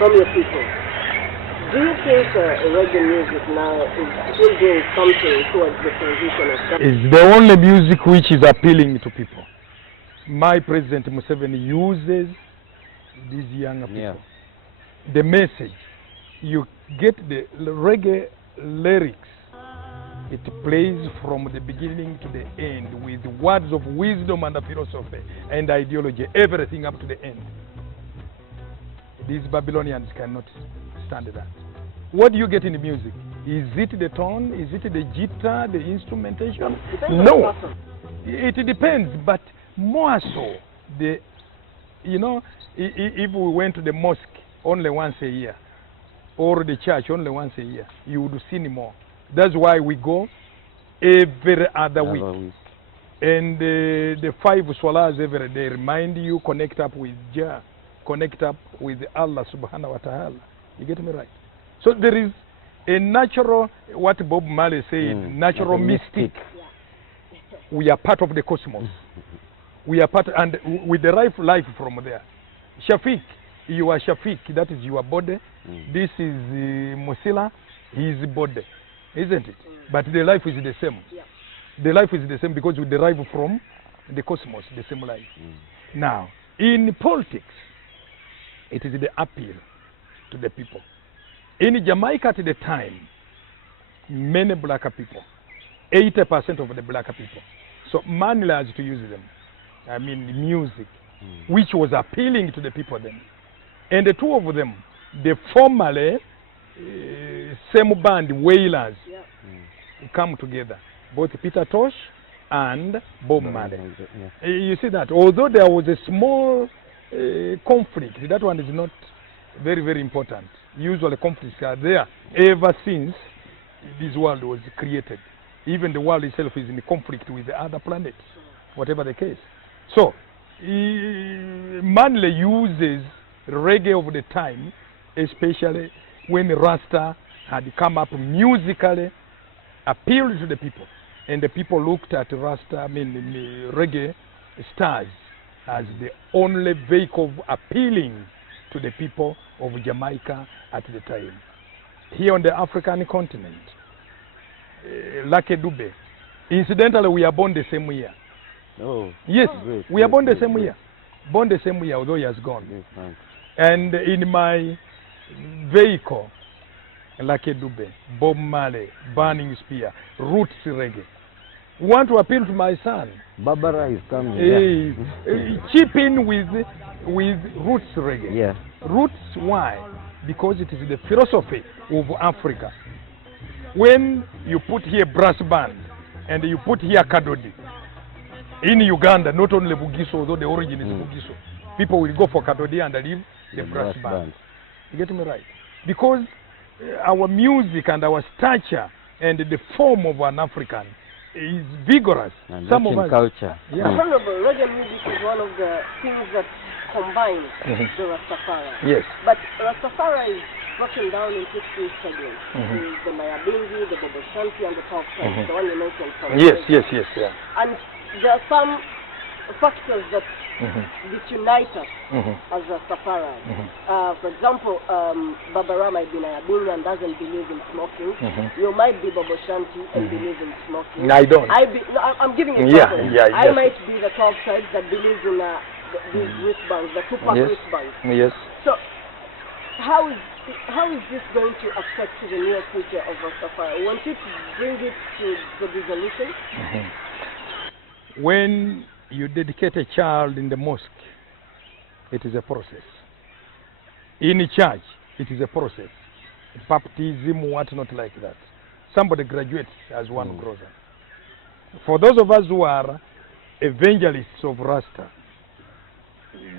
from your people. Do you think reggae music now is still doing something towards the transition of that? It's the only music which is appealing to people. My President Museveni uses these young people. Yeah. The message, you get the reggae lyrics, it plays from the beginning to the end with words of wisdom and philosophy and ideology, everything up to the end. These Babylonians cannot stand that. What do you get in the music? Is it the tone? Is it the guitar, the instrumentation? No. It depends, but more so, if we went to the mosque only once a year, or the church only once a year, you would see more. That's why we go every other week. And the 5 solas every day remind you, connect up with Jah, connect up with Allah subhanahu wa ta'ala. You get me right? So there is a natural, what Bob Marley said, natural mystic. We are part of the cosmos. We are part, and with the life from there. Shafiq, you are Shafiq, that is your body. This is Musila, his body, isn't it? But the life is the same. The life is the same because we derive from the cosmos, the same life. Now, in politics, it is the appeal to the people. In Jamaica at the time, many black people, 80% of the black people, so managed to use them. I mean, music, which was appealing to the people then. And the two of them, the formerly same band, Wailers, come together. Both Peter Tosh and Bob Marley. You see that? Although there was a small conflict, that one is not very, very important. Usually conflicts are there ever since this world was created. Even the world itself is in conflict with the other planets, whatever the case. So, Marley uses reggae of the time, especially when Rasta had come up musically, appealed to the people. And the people looked at Rasta, I mean, the reggae stars as the only vehicle appealing to the people of Jamaica at the time. Here on the African continent, Lucky Dube. Incidentally, we are born the same year. Oh, yes, great, we are born the great, same great. year. Born the same year, although he has gone. Yes, thanks. And in my vehicle, Lucky Dube, Bob Marley, Burning Spear, Roots Reggae. Want to appeal to my son. Barbara is coming. Chip in with Roots Reggae. Yeah. Roots, why? Because it is the philosophy of Africa. When you put here brass band and you put here Kadodi, in Uganda, not only Bugiso, although the origin is Bugiso, people will go for Kadodi and leave the brass band. You get me right? Because our music and our stature and the form of an African is vigorous. And some of us culture. Yeah. Honorable, reggae music is one of the things that combines the Rastafari. Yes. But Rastafari is broken down into three segments. There's the Mayabingi, the Bobo Shanti, and the Talk Tribe, the one you mentioned from Yes, yeah. And there are some factors that unite us as Rastafari. For example, Barbara might be Mayabingi and doesn't believe in smoking. You might be Bobo Shanti and believe in smoking. I don't. I'm giving you examples. I might be the 12 tribes that believes in these wristbands, the Tupac wristbands. Yes. So, how is this going to affect the near future of Rastafari? Won't it bring it to the dissolution? When you dedicate a child in the mosque, it is a process. In a church, it is a process. Baptism, what not like that. Somebody graduates as one grows up. For those of us who are evangelists of Rasta,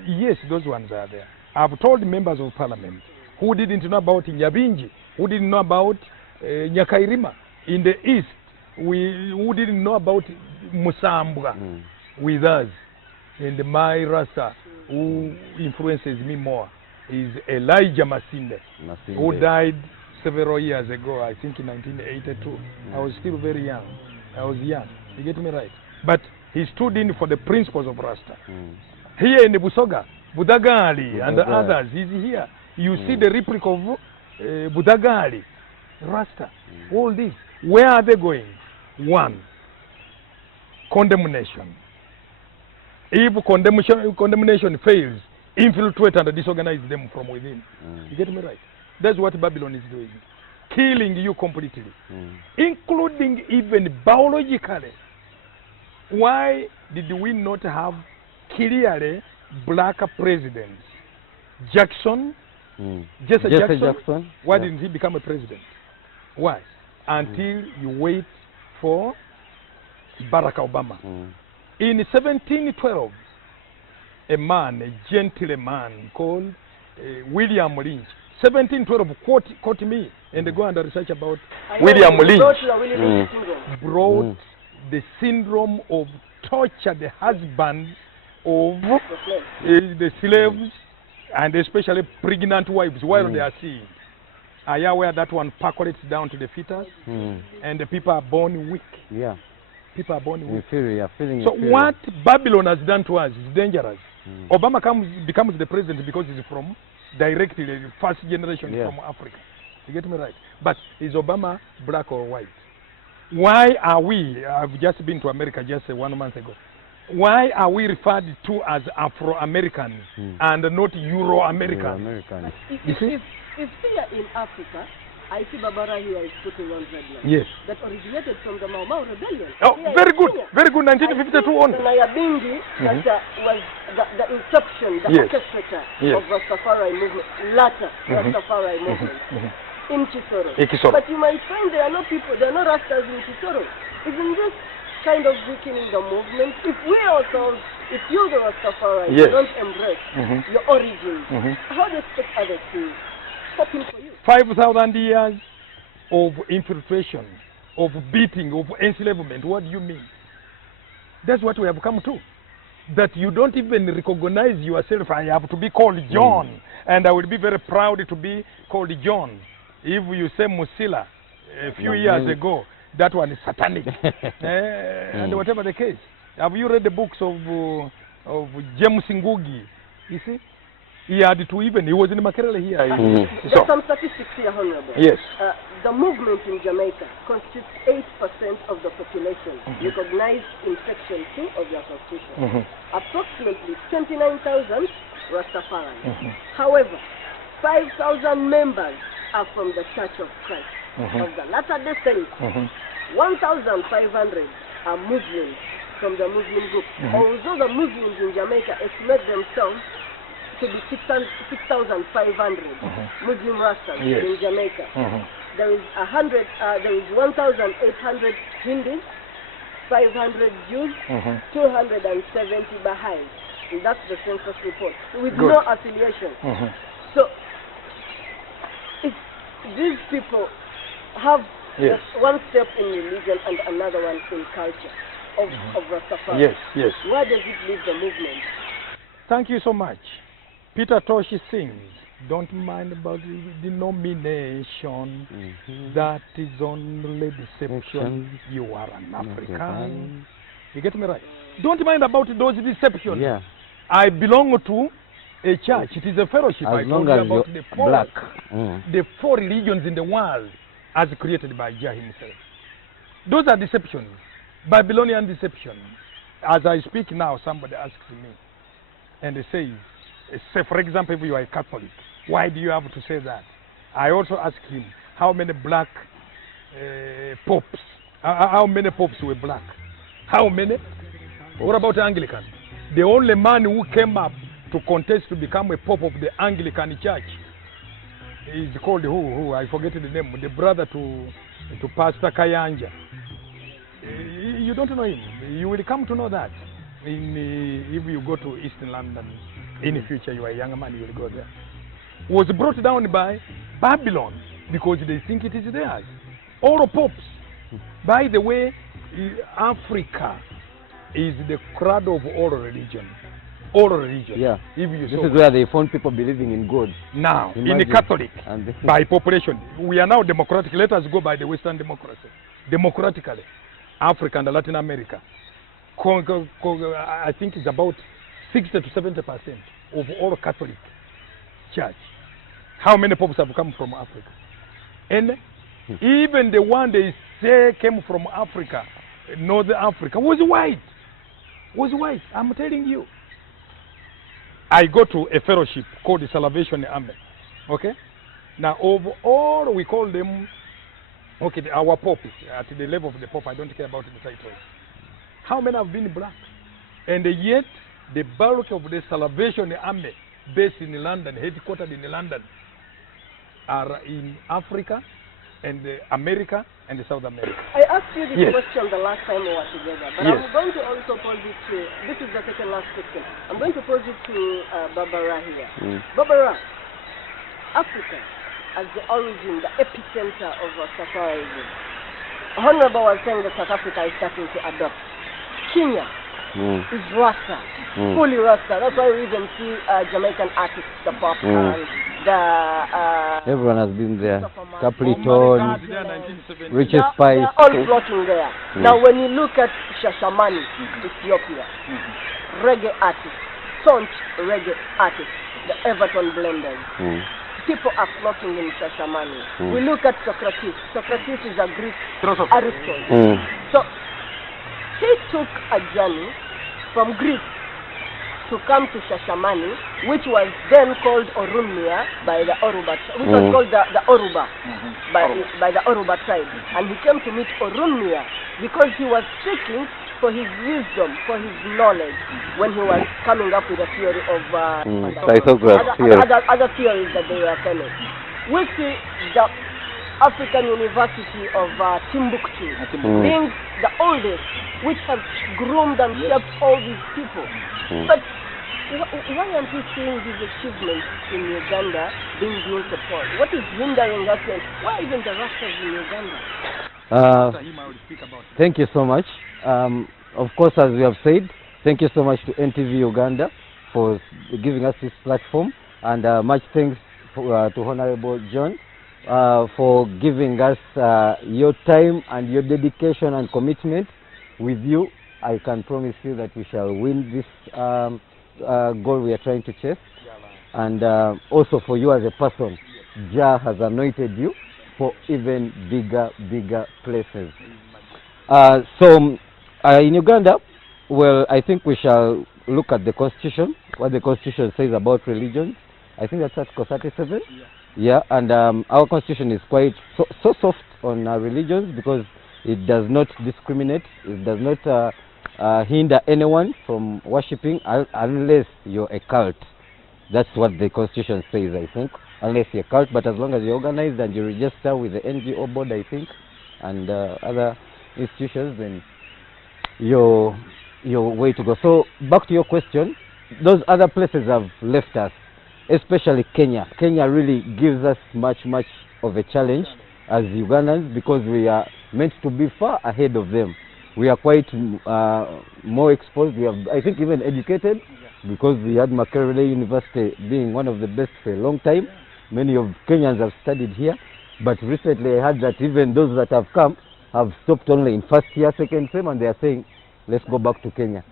yes, those ones are there. I've told members of parliament who didn't know about Nyabingi, who didn't know about Nyakairima in the east, who didn't know about Musambwa with us. And my Rasta, who influences me more, is Elijah Masinde, who died several years ago, I think in 1982. I was still very young. I was young. You get me right? But he stood in for the principles of Rasta. Here in the Busoga, Budagali and the others, he's here. You see the replica of Budagali, Rasta, all this. Where are they going? One, condemnation. If condemnation fails, infiltrate and disorganize them from within. You get me right? That's what Babylon is doing. Killing you completely. Including even biologically. Why did we not have clearly black presidents? Jackson, Jesse Jackson. Why didn't he become a president? Why? Until you wait for Barack Obama. In 1712, a man, a gentleman called William Lynch, 1712, quote me and go and research about William Lynch, brought the syndrome of torture the husband of the slaves and especially pregnant wives while they are seeing. Are you aware that one percolates down to the fetus? And the people are born weak. Yeah. People are born weak. Inferior, feeling So inferior. what Babylon has done to us is dangerous. Obama becomes the president because he's from directly the first generation from Africa. You get me right? But is Obama black or white? Why are we, I've just been to America just 1 month ago. Why are we referred to as Afro-American and not Euro-American? Euro-American. If here in Africa, I see Barbara here is putting on red line. Yes. That originated from the Mau Mau rebellion. Oh, very good, very good. 1952 on. The Nyabingi that was the inception, the orchestrator of Rastafari movement, latter Rastafari movement in Chisoro. But you might find there are no people, there are no Rastas in Chisoro. Isn't this kind of weakening the movement? If we ourselves, if you the Rastafari don't embrace your origins, how do you expect others to stop in for you? 5,000 years of infiltration, of beating, of enslavement. What do you mean? That's what we have come to. That you don't even recognize yourself. I have to be called John, and I will be very proud to be called John. If you say Musila a few years ago, that one is satanic. And whatever the case. Have you read the books of James Ngugi? You see? He had to even, he was in Makerere here. There's some statistics here, Honorable. Yes. The movement in Jamaica constitutes 8% of the population recognized in Section 2 of the Constitution. Approximately 29,000 Rastafari. However, 5,000 members are from the Church of Christ of the Latter-day Saints. 1,500 are Muslims from the Muslim group. Although the Muslims in Jamaica estimate themselves to be 6,500 Muslim Rastas in Jamaica. There is 1,800 Hindus, 500 Jews, 270 Baha'is. And that's the census report, with no affiliation. So, if these people have one step in religion and another one in culture of Rastafari, where does it leave the movement? Thank you so much. Peter Toshi sings, don't mind about the denomination, that is only deception. You are an African. You get me right? Don't mind about those deceptions. Yeah. I belong to a church. It is a fellowship. As I long told you as about you're the four religions in the world as created by Jah himself. Those are deceptions. Babylonian deception. As I speak now, somebody asks me, and they say, for example, if you are a Catholic, why do you have to say that? I also ask him, how many black popes? How many popes were black? How many? What about Anglican? The only man who came up to contest to become a pope of the Anglican Church is called who? I forget the name. The brother to Pastor Kayanja. You don't know him. You will come to know that. If you go to Eastern London, in the future you are a young man, you will go there. Was brought down by Babylon because they think it is theirs. All popes. By the way, Africa is the cradle of all religion. All religion. Yeah. This is where they found people believing in God. Now, in the Catholic, by population, we are now democratic. Let us go by the Western democracy. Democratically, Africa and Latin America, I think it's about 60 to 70% of all Catholic church. How many popes have come from Africa? And even the one they say came from Africa, Northern Africa, was white. Was white, I'm telling you. I go to a fellowship called the Salvation Army. Okay? Now, of all, we call them, okay, our popes, at the level of the pope, I don't care about the titles. How many have been black? And yet, the bulk of the Salvation Army, based in London, headquartered in London, are in Africa and America and South America. I asked you this question the last time we were together, but I'm going to also pose it to, this is the second last question, I'm going to pose it to Barbara here. Barbara, Africa as the origin, the epicenter of Rastafarianism. Honorable was saying that South Africa is starting to adopt. Kenya, is Rasta, fully Rasta. That's why we even see Jamaican artists, the pop and the... everyone has been there. Capricorn, Richard Spice. They're all flocking there. Now when you look at Shashamani, Ethiopia, reggae artists, staunch reggae artists, the Everton Blenders, people are flocking in Shashamani. We look at Socrates. Socrates is a Greek Aristotle. So he took a journey from Greece to come to Shashamani, which was then called Orumia by the Oruba, which was called the Oruba by the Oruba tribe. And he came to meet Orumia because he was seeking for his wisdom, for his knowledge, when he was coming up with a theory of other theories that they were telling. We see the African University of Timbuktu being the oldest, which have groomed and shaped all these people. But why aren't we seeing these achievements in Uganda being built upon? What is hindering us, and why even the Rastas in Uganda? Thank you so much. Of course, as we have said, thank you so much to NTV Uganda for giving us this platform, and much thanks to Honorable John for giving us your time and your dedication and commitment. With you, I can promise you that we shall win this goal we are trying to chase. And also for you as a person, Jah has anointed you for even bigger places. In Uganda, well, I think we shall look at the Constitution, what the Constitution says about religion. I think that's Article 37. Yeah, and our Constitution is quite so soft on religions because it does not discriminate. It does not hinder anyone from worshipping unless you're a cult. That's what the Constitution says, I think. Unless you're a cult, but as long as you're organized and you register with the NGO board, I think, and other institutions, then your way to go. So back to your question, those other places have left us, especially Kenya. Kenya really gives us much of a challenge as Ugandans because we are meant to be far ahead of them. We are quite more exposed. We have, I think, even educated because we had Makerere University being one of the best for a long time. Many of Kenyans have studied here, but recently I heard that even those that have come have stopped only in first year, second term, and they are saying, let's go back to Kenya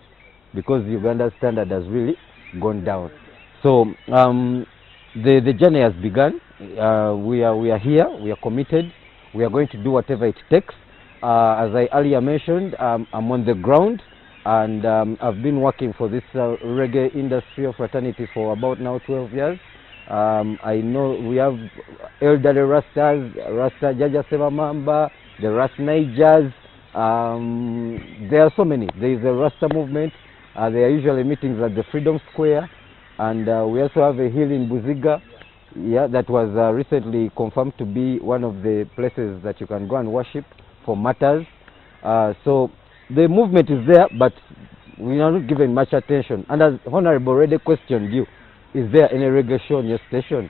because Uganda's standard has really gone down. So the journey has begun. We are here. We are committed. We are going to do whatever it takes. As I earlier mentioned, I'm on the ground, and I've been working for this reggae industry of fraternity for about now 12 years. I know we have elderly Rastas, Rasta Jaja Sevamamba, the Rast Nigers. There are so many. There is a Rasta movement. There are usually meetings at the Freedom Square, and we also have a hill in Buziga, yeah, that was recently confirmed to be one of the places that you can go and worship for matters. So the movement is there, but we are not given much attention. And as Honorable already questioned you, is there any reggae show on your station?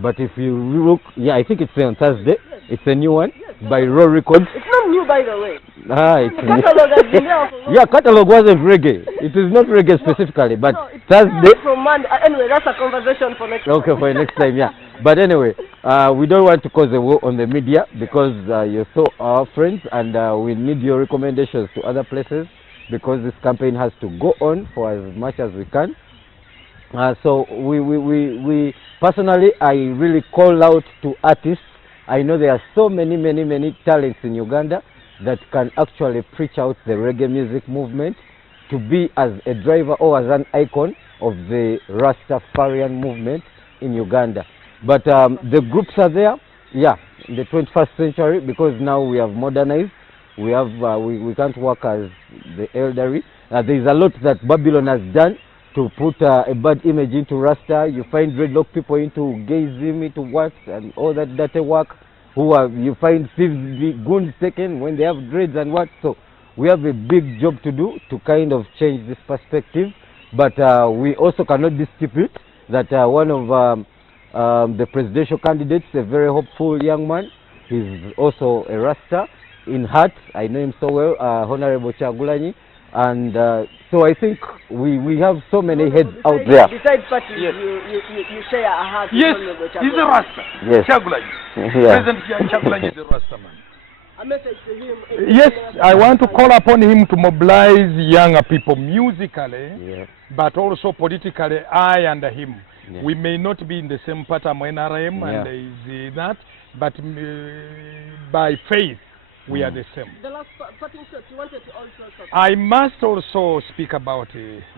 But if you look, yeah, I think it's on Thursday. It's a new one by Raw Records. It's not new, by the way. It's the catalog has been there for yeah, catalog wasn't reggae. It is not reggae specifically, but no, Thursday. From Monday. Anyway, that's a conversation for next time. Okay, for next time, yeah. But anyway, we don't want to cause a war on the media because you're so our friends, and we need your recommendations to other places because this campaign has to go on for as much as we can. So we personally, I really call out to artists. I know there are so many talents in Uganda that can actually preach out the reggae music movement to be as a driver or as an icon of the Rastafarian movement in Uganda. But the groups are there, yeah, in the 21st century, because now we have modernized. We have we can't work as the elderly. There is a lot that Babylon has done to put a bad image into Rasta. You find dreadlock people into gayism, into what, and all that dirty work. You find thieves, goons taken when they have dreads and what. So we have a big job to do to kind of change this perspective. But we also cannot dispute that one of the presidential candidates, a very hopeful young man, he's also a Rasta in heart. I know him so well, Honorable Chagulanyi. And so I think we have so many heads out there. Besides parties, Yes. you say I have Yes, he's a Rasta. Yes. Chagulanyi. Yeah. President Chagulanyi is a Rasta man. a message to him. Yes, I want to call upon him to mobilize younger people musically, Yeah. but also politically. I and him, Yeah. we may not be in the same party, NRM, Yeah. and there is that, but by faith, we are the same. The last parting shot, you wanted to also talk. I must also speak about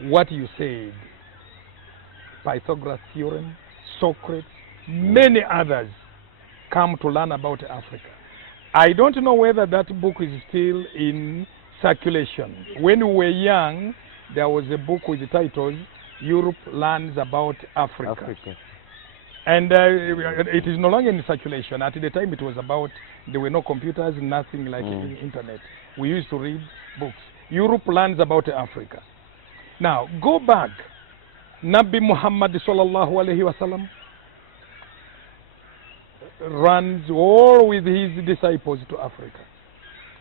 what you said. Pythagoras theorem, Socrates, many others come to learn about Africa. I don't know whether that book is still in circulation. When we were young, there was a book with the title Europe Learns About Africa. And it is no longer in circulation. At the time it was about, there were no computers, nothing like internet. We used to read books. Europe Learns About Africa. Now, go back. Nabi Muhammad sallallahu alayhi wa sallam runs all with his disciples to Africa.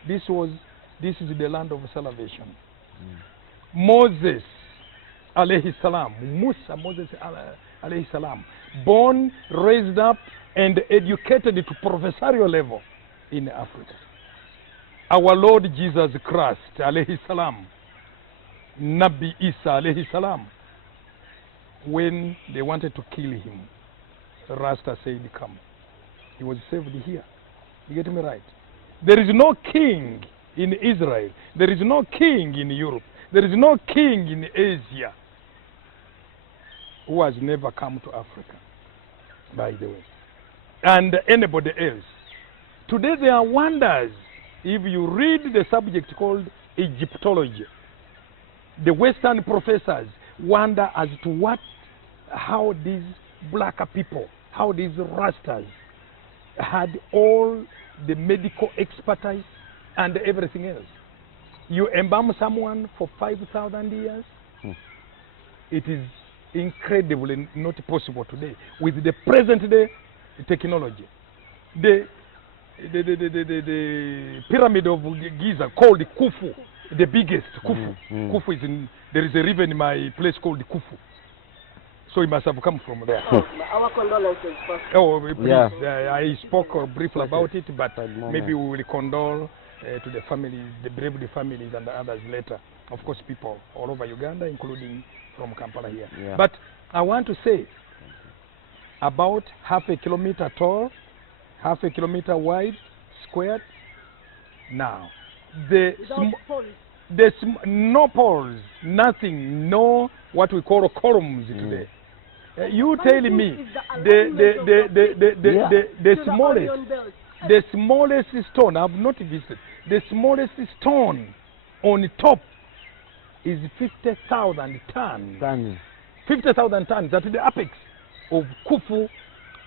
This is the land of salvation. Moses alayhi salam, Moses alayhi salam, born, raised up, and educated to professorial level in Africa. Our Lord Jesus Christ alayhi salam, Nabi Isa alayhi salam, when they wanted to kill him, Rasta said, come. He was saved here. You get me right? There is no king in Israel. There is no king in Europe. There is no king in Asia who has never come to Africa, by the way. And anybody else. Today there are wonders. If you read the subject called Egyptology, the Western professors wonder as to how these black people, how these Rastas had all the medical expertise and everything else. You embalm someone for 5,000 years, it is incredibly not possible today with the present day technology. The pyramid of Giza called Khufu, the biggest Khufu. Khufu is there is a river in my place called Khufu. So it must have come from there. Our condolences first. Oh, please. Yeah. I spoke briefly about it, but moment. maybe we will condole to the families, the bereaved families and the others later. Of course, people all over Uganda, including from Kampala here. Yeah. But I want to say, about half a kilometer tall, half a kilometer wide, squared. Now, no poles, nothing, no what we call columns today. You tell me the smallest stone, I've not visited, the smallest stone on top is 50,000 tons. 50,000 tons at the apex of Khufu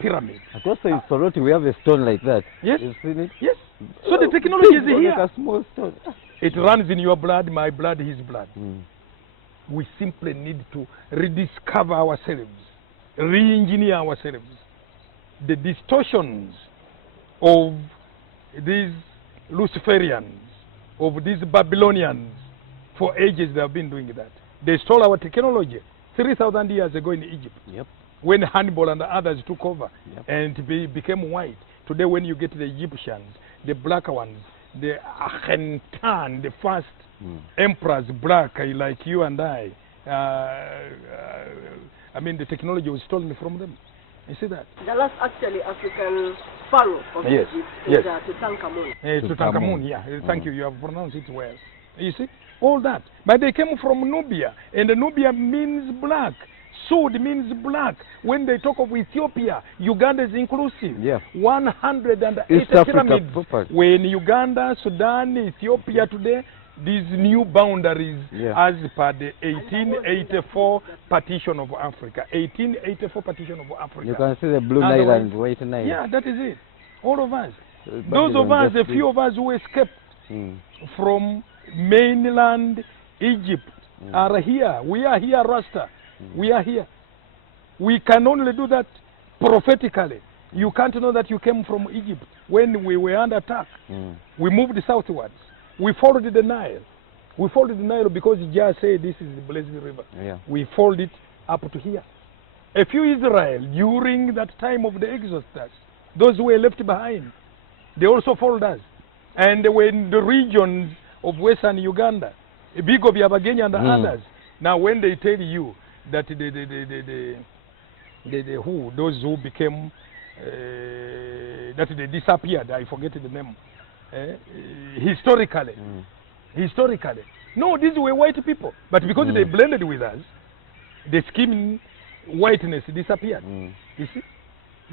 pyramid. But also in Soroti we have a stone like that. Yes. You've seen it? Yes. So the technology is here. Like a small stone. It runs in your blood, my blood, his blood. We simply need to rediscover ourselves, re-engineer ourselves. The distortions of these Luciferians, of these Babylonians, for ages they have been doing that. They stole our technology 3,000 years ago in Egypt. Yep. When Hannibal and the others took over, Yep. and became white. Today when you get the Egyptians, the black ones, the Akhenaten, the first emperors, black like you and I mean the technology was stolen from them. You see that? The last actually African pharaoh of Yes. Egypt Yes. is Tutankhamun. Tutankhamun, yeah. Thank you. You have pronounced it well. You see? All that. But they came from Nubia. And Nubia means black. Sud means black. When they talk of Ethiopia, Uganda is inclusive. Yeah. 180 East Africa pyramids. proper. When Uganda, Sudan, Ethiopia today, these new boundaries as per the 1884 partition of Africa. 1884 partition of Africa. You can see the blue Nile and white Nile. Yeah, that is it. All of us. Those Those of us, a few of us who escaped from mainland Egypt are here. We are here, Rasta. We are here. We can only do that prophetically. You can't know that you came from Egypt when we were under attack. We moved southwards. We followed the Nile. We followed the Nile because Jah said this is the blessed river. Yeah. We followed it up to here. A few Israel, during that time of the Exodus, those who were left behind, they also followed us. And they were in the regions of Western Uganda, Big of Yabagenya and others. Now when they tell you that those who became, that they disappeared, I forget the name, historically. Historically. No, these were white people. But because they blended with us, the skin whiteness disappeared. You see?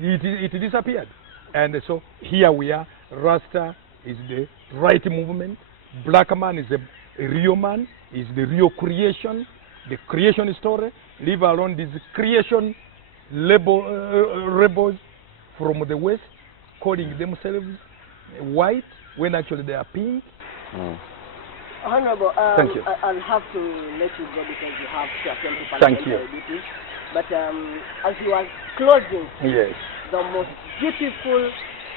It disappeared. And so here we are. Rasta is the right movement. Black man is a real man, is the real creation, the creation story. Leave alone these creation rebels from the West calling themselves white when actually they are pink. Honorable, thank you. I'll have to let you go because you have to attend to thank you. duties. But as you are closing, yes, the most beautiful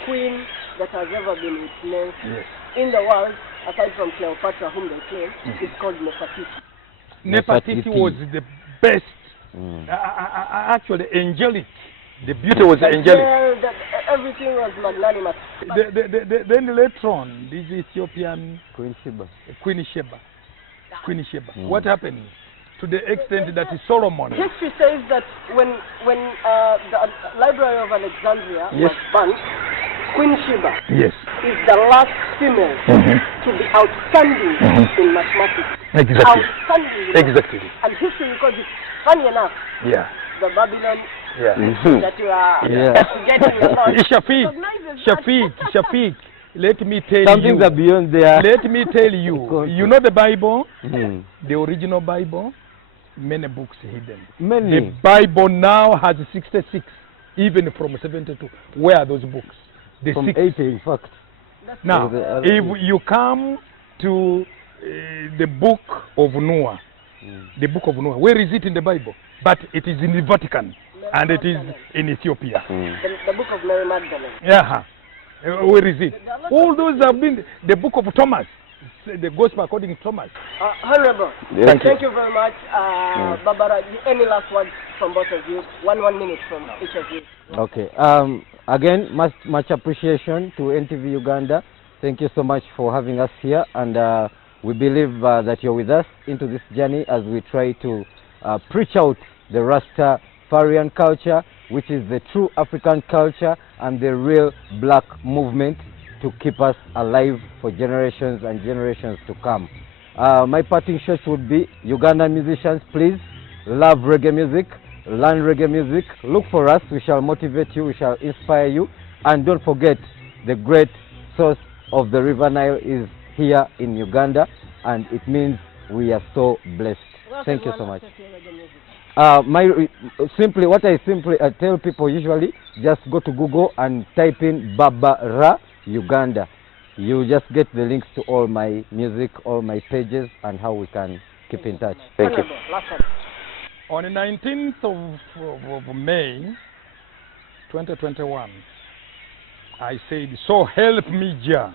queen that has ever been witnessed yes, in the world, aside from Cleopatra, whom they claim, is called Nefertiti. Nefertiti was the best, actually angelic. The beauty was angelic. Everything was magnanimous. Then later on, this Ethiopian Queen Sheba. Queen Sheba. What happened? To the extent that Solomon. History says that when the Library of Alexandria was burnt, Queen Sheba is the last female to be outstanding in mathematics. Exactly. Outstanding. Exactly. And history records it. Funny enough, the Babylon that you are getting about. Shafiq, let me tell Some you. things are beyond there. Let me tell you. You know the Bible? The original Bible? Many books hidden. Many. The Bible now has 66, even from 72. Where are those books? The from 6. 80, in fact. Now, if you come to the book of Noah, the book of Noah, where is it in the Bible? But it is in the Vatican, and it is in Ethiopia. The book of Mary Magdalene. Yeah. Where is it? All those have been the book of Thomas, the gospel according to Thomas. Honorable, thank you very much. Barbara, any last words from both of you? 1 minute from each of you. Okay. Again, much appreciation to NTV Uganda. Thank you so much for having us here, and we believe that you're with us into this journey as we try to preach out the Rastafarian culture, which is the true African culture and the real black movement to keep us alive for generations and generations to come. My parting shot would be, Ugandan musicians, please love reggae music, learn reggae music, look for us, we shall motivate you, we shall inspire you, and don't forget the great source of the River Nile is here in Uganda, and it means we are so blessed. Thank you so much. What I simply tell people usually, just go to Google and type in Barbara Uganda. You just get the links to all my music, all my pages, and how we can keep in touch. Thank you. On the 19th of May 2021, I said, so help me Jah.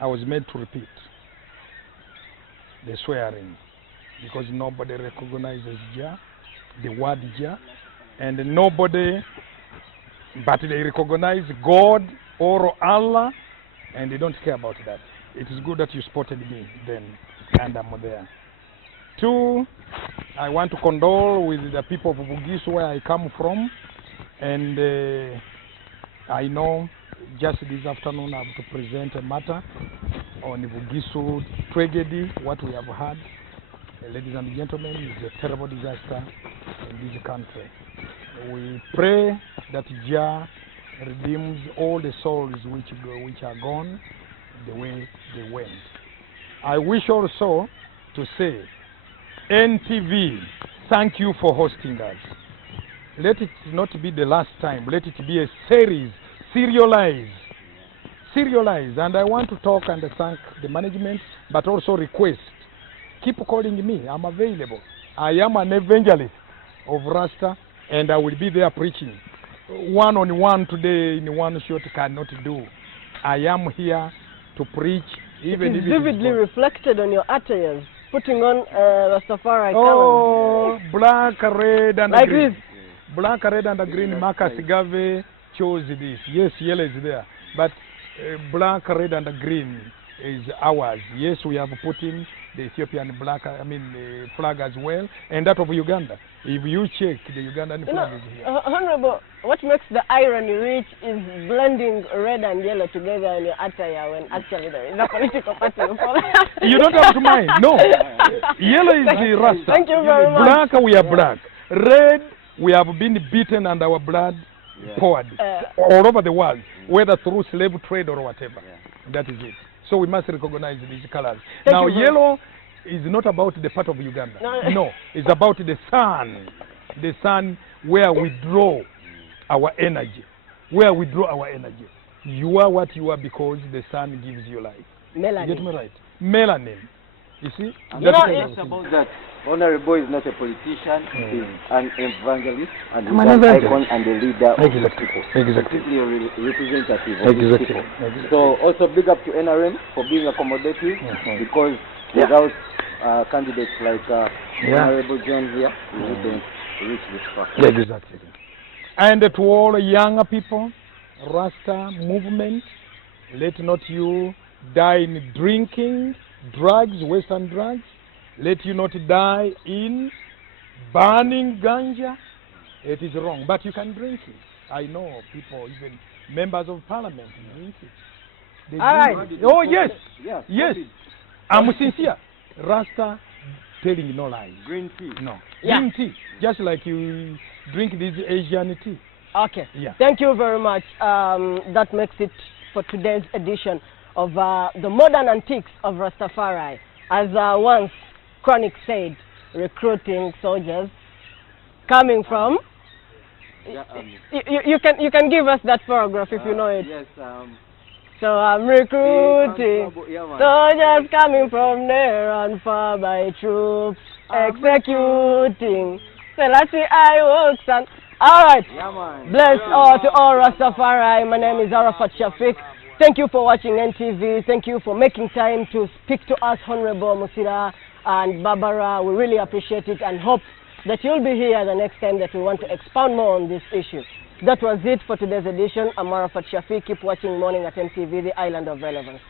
I was made to repeat the swearing because nobody recognizes Jah, the word Jah, and nobody, but they recognize God or Allah, and they don't care about that. It is good that you spotted me then, and I'm there. 2, I want to condole with the people of Bugisu where I come from, and I know just this afternoon I have to present a matter on the Bugisu tragedy, what we have had. Ladies and gentlemen, it's a terrible disaster in this country. We pray that Jah redeems all the souls which are gone the way they went. I wish also to say, NTV, thank you for hosting us. Let it not be the last time. Let it be a series, serialized. And I want to talk and thank the management, but also request. Keep calling me. I'm available. I am an evangelist of Rasta, and I will be there preaching. One-on-one today in one shot cannot do. I am here to preach Even it if is it is vividly gone. reflected on your attires, putting on Rastafari Oh, black, red, and like green. this. Black, red, and green. Marcus Garvey chose this. Yes, yellow is there, but black, red, and green is ours. Yes, we have put in the Ethiopian flag as well, and that of Uganda. If you check, the Ugandan flag is here. Honorable, what makes the irony rich is blending red and yellow together in your attire when actually there is a political party. You don't have to mind. No. Yellow is the Rasta. Thank you very much. Black, we are black. Red, we have been beaten and our blood poured all over the world, whether through slave trade or whatever. That is it. So we must recognize these colors. Now, yellow is not about the part of Uganda. No, it's about the sun. The sun where we draw our energy. Where we draw our energy. You are what you are because the sun gives you life. Melanin. You get me right? Melanin. You see? It's about that. Honorable is not a politician, he's an evangelist, and he's an icon and a leader of the people. Exactly. Simply a representative of the people. So also big up to NRM for being accommodative, because without candidates like Honorable John here, we wouldn't reach this far. Exactly. And to all younger people, Rasta movement, let not you die in drinking, drugs, Western drugs. Let you not die in burning ganja. It is wrong, but you can drink it. I know people, even members of parliament, drink it. They drink it. Oh yes, yes. I'm sincere. Rasta telling no lies. Green tea. No. Green tea. Just like you drink this Asian tea. Okay. Yeah. Thank you very much. That makes it for today's edition of the modern antiques of Rastafari. As once Chronic said, recruiting soldiers coming from. You can give us that paragraph if you know it. Yes. So I'm recruiting soldiers coming from near and far by troops executing. Selassie I works and all right. Bless all to all Rastafari. My name is Arafat Shafiq. Thank you for watching NTV. Thank you for making time to speak to us, Honorable Musira and Barbara. We really appreciate it and hope that you'll be here the next time that we want to expound more on this issue. That was it for today's edition. I'm Arafat Shafiq. Keep watching Morning at NTV, the island of relevance.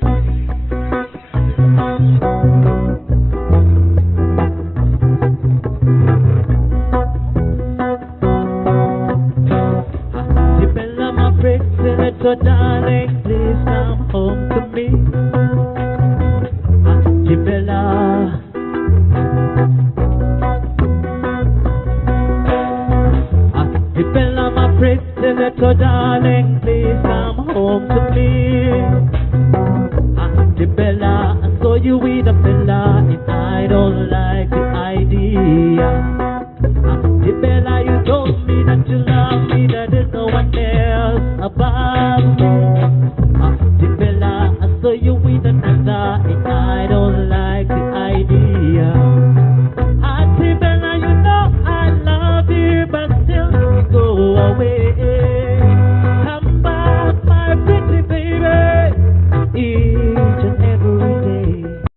So darling, please come home to me. Angela. Angela, my pretty little darling, please come home to me. Angela, I saw you with a fella and I don't like the idea. Angela, you told me that you love me, that there's no one else above me. Angela, I saw you with another and I don't like the idea. Angela, you know I love you, but still you go away.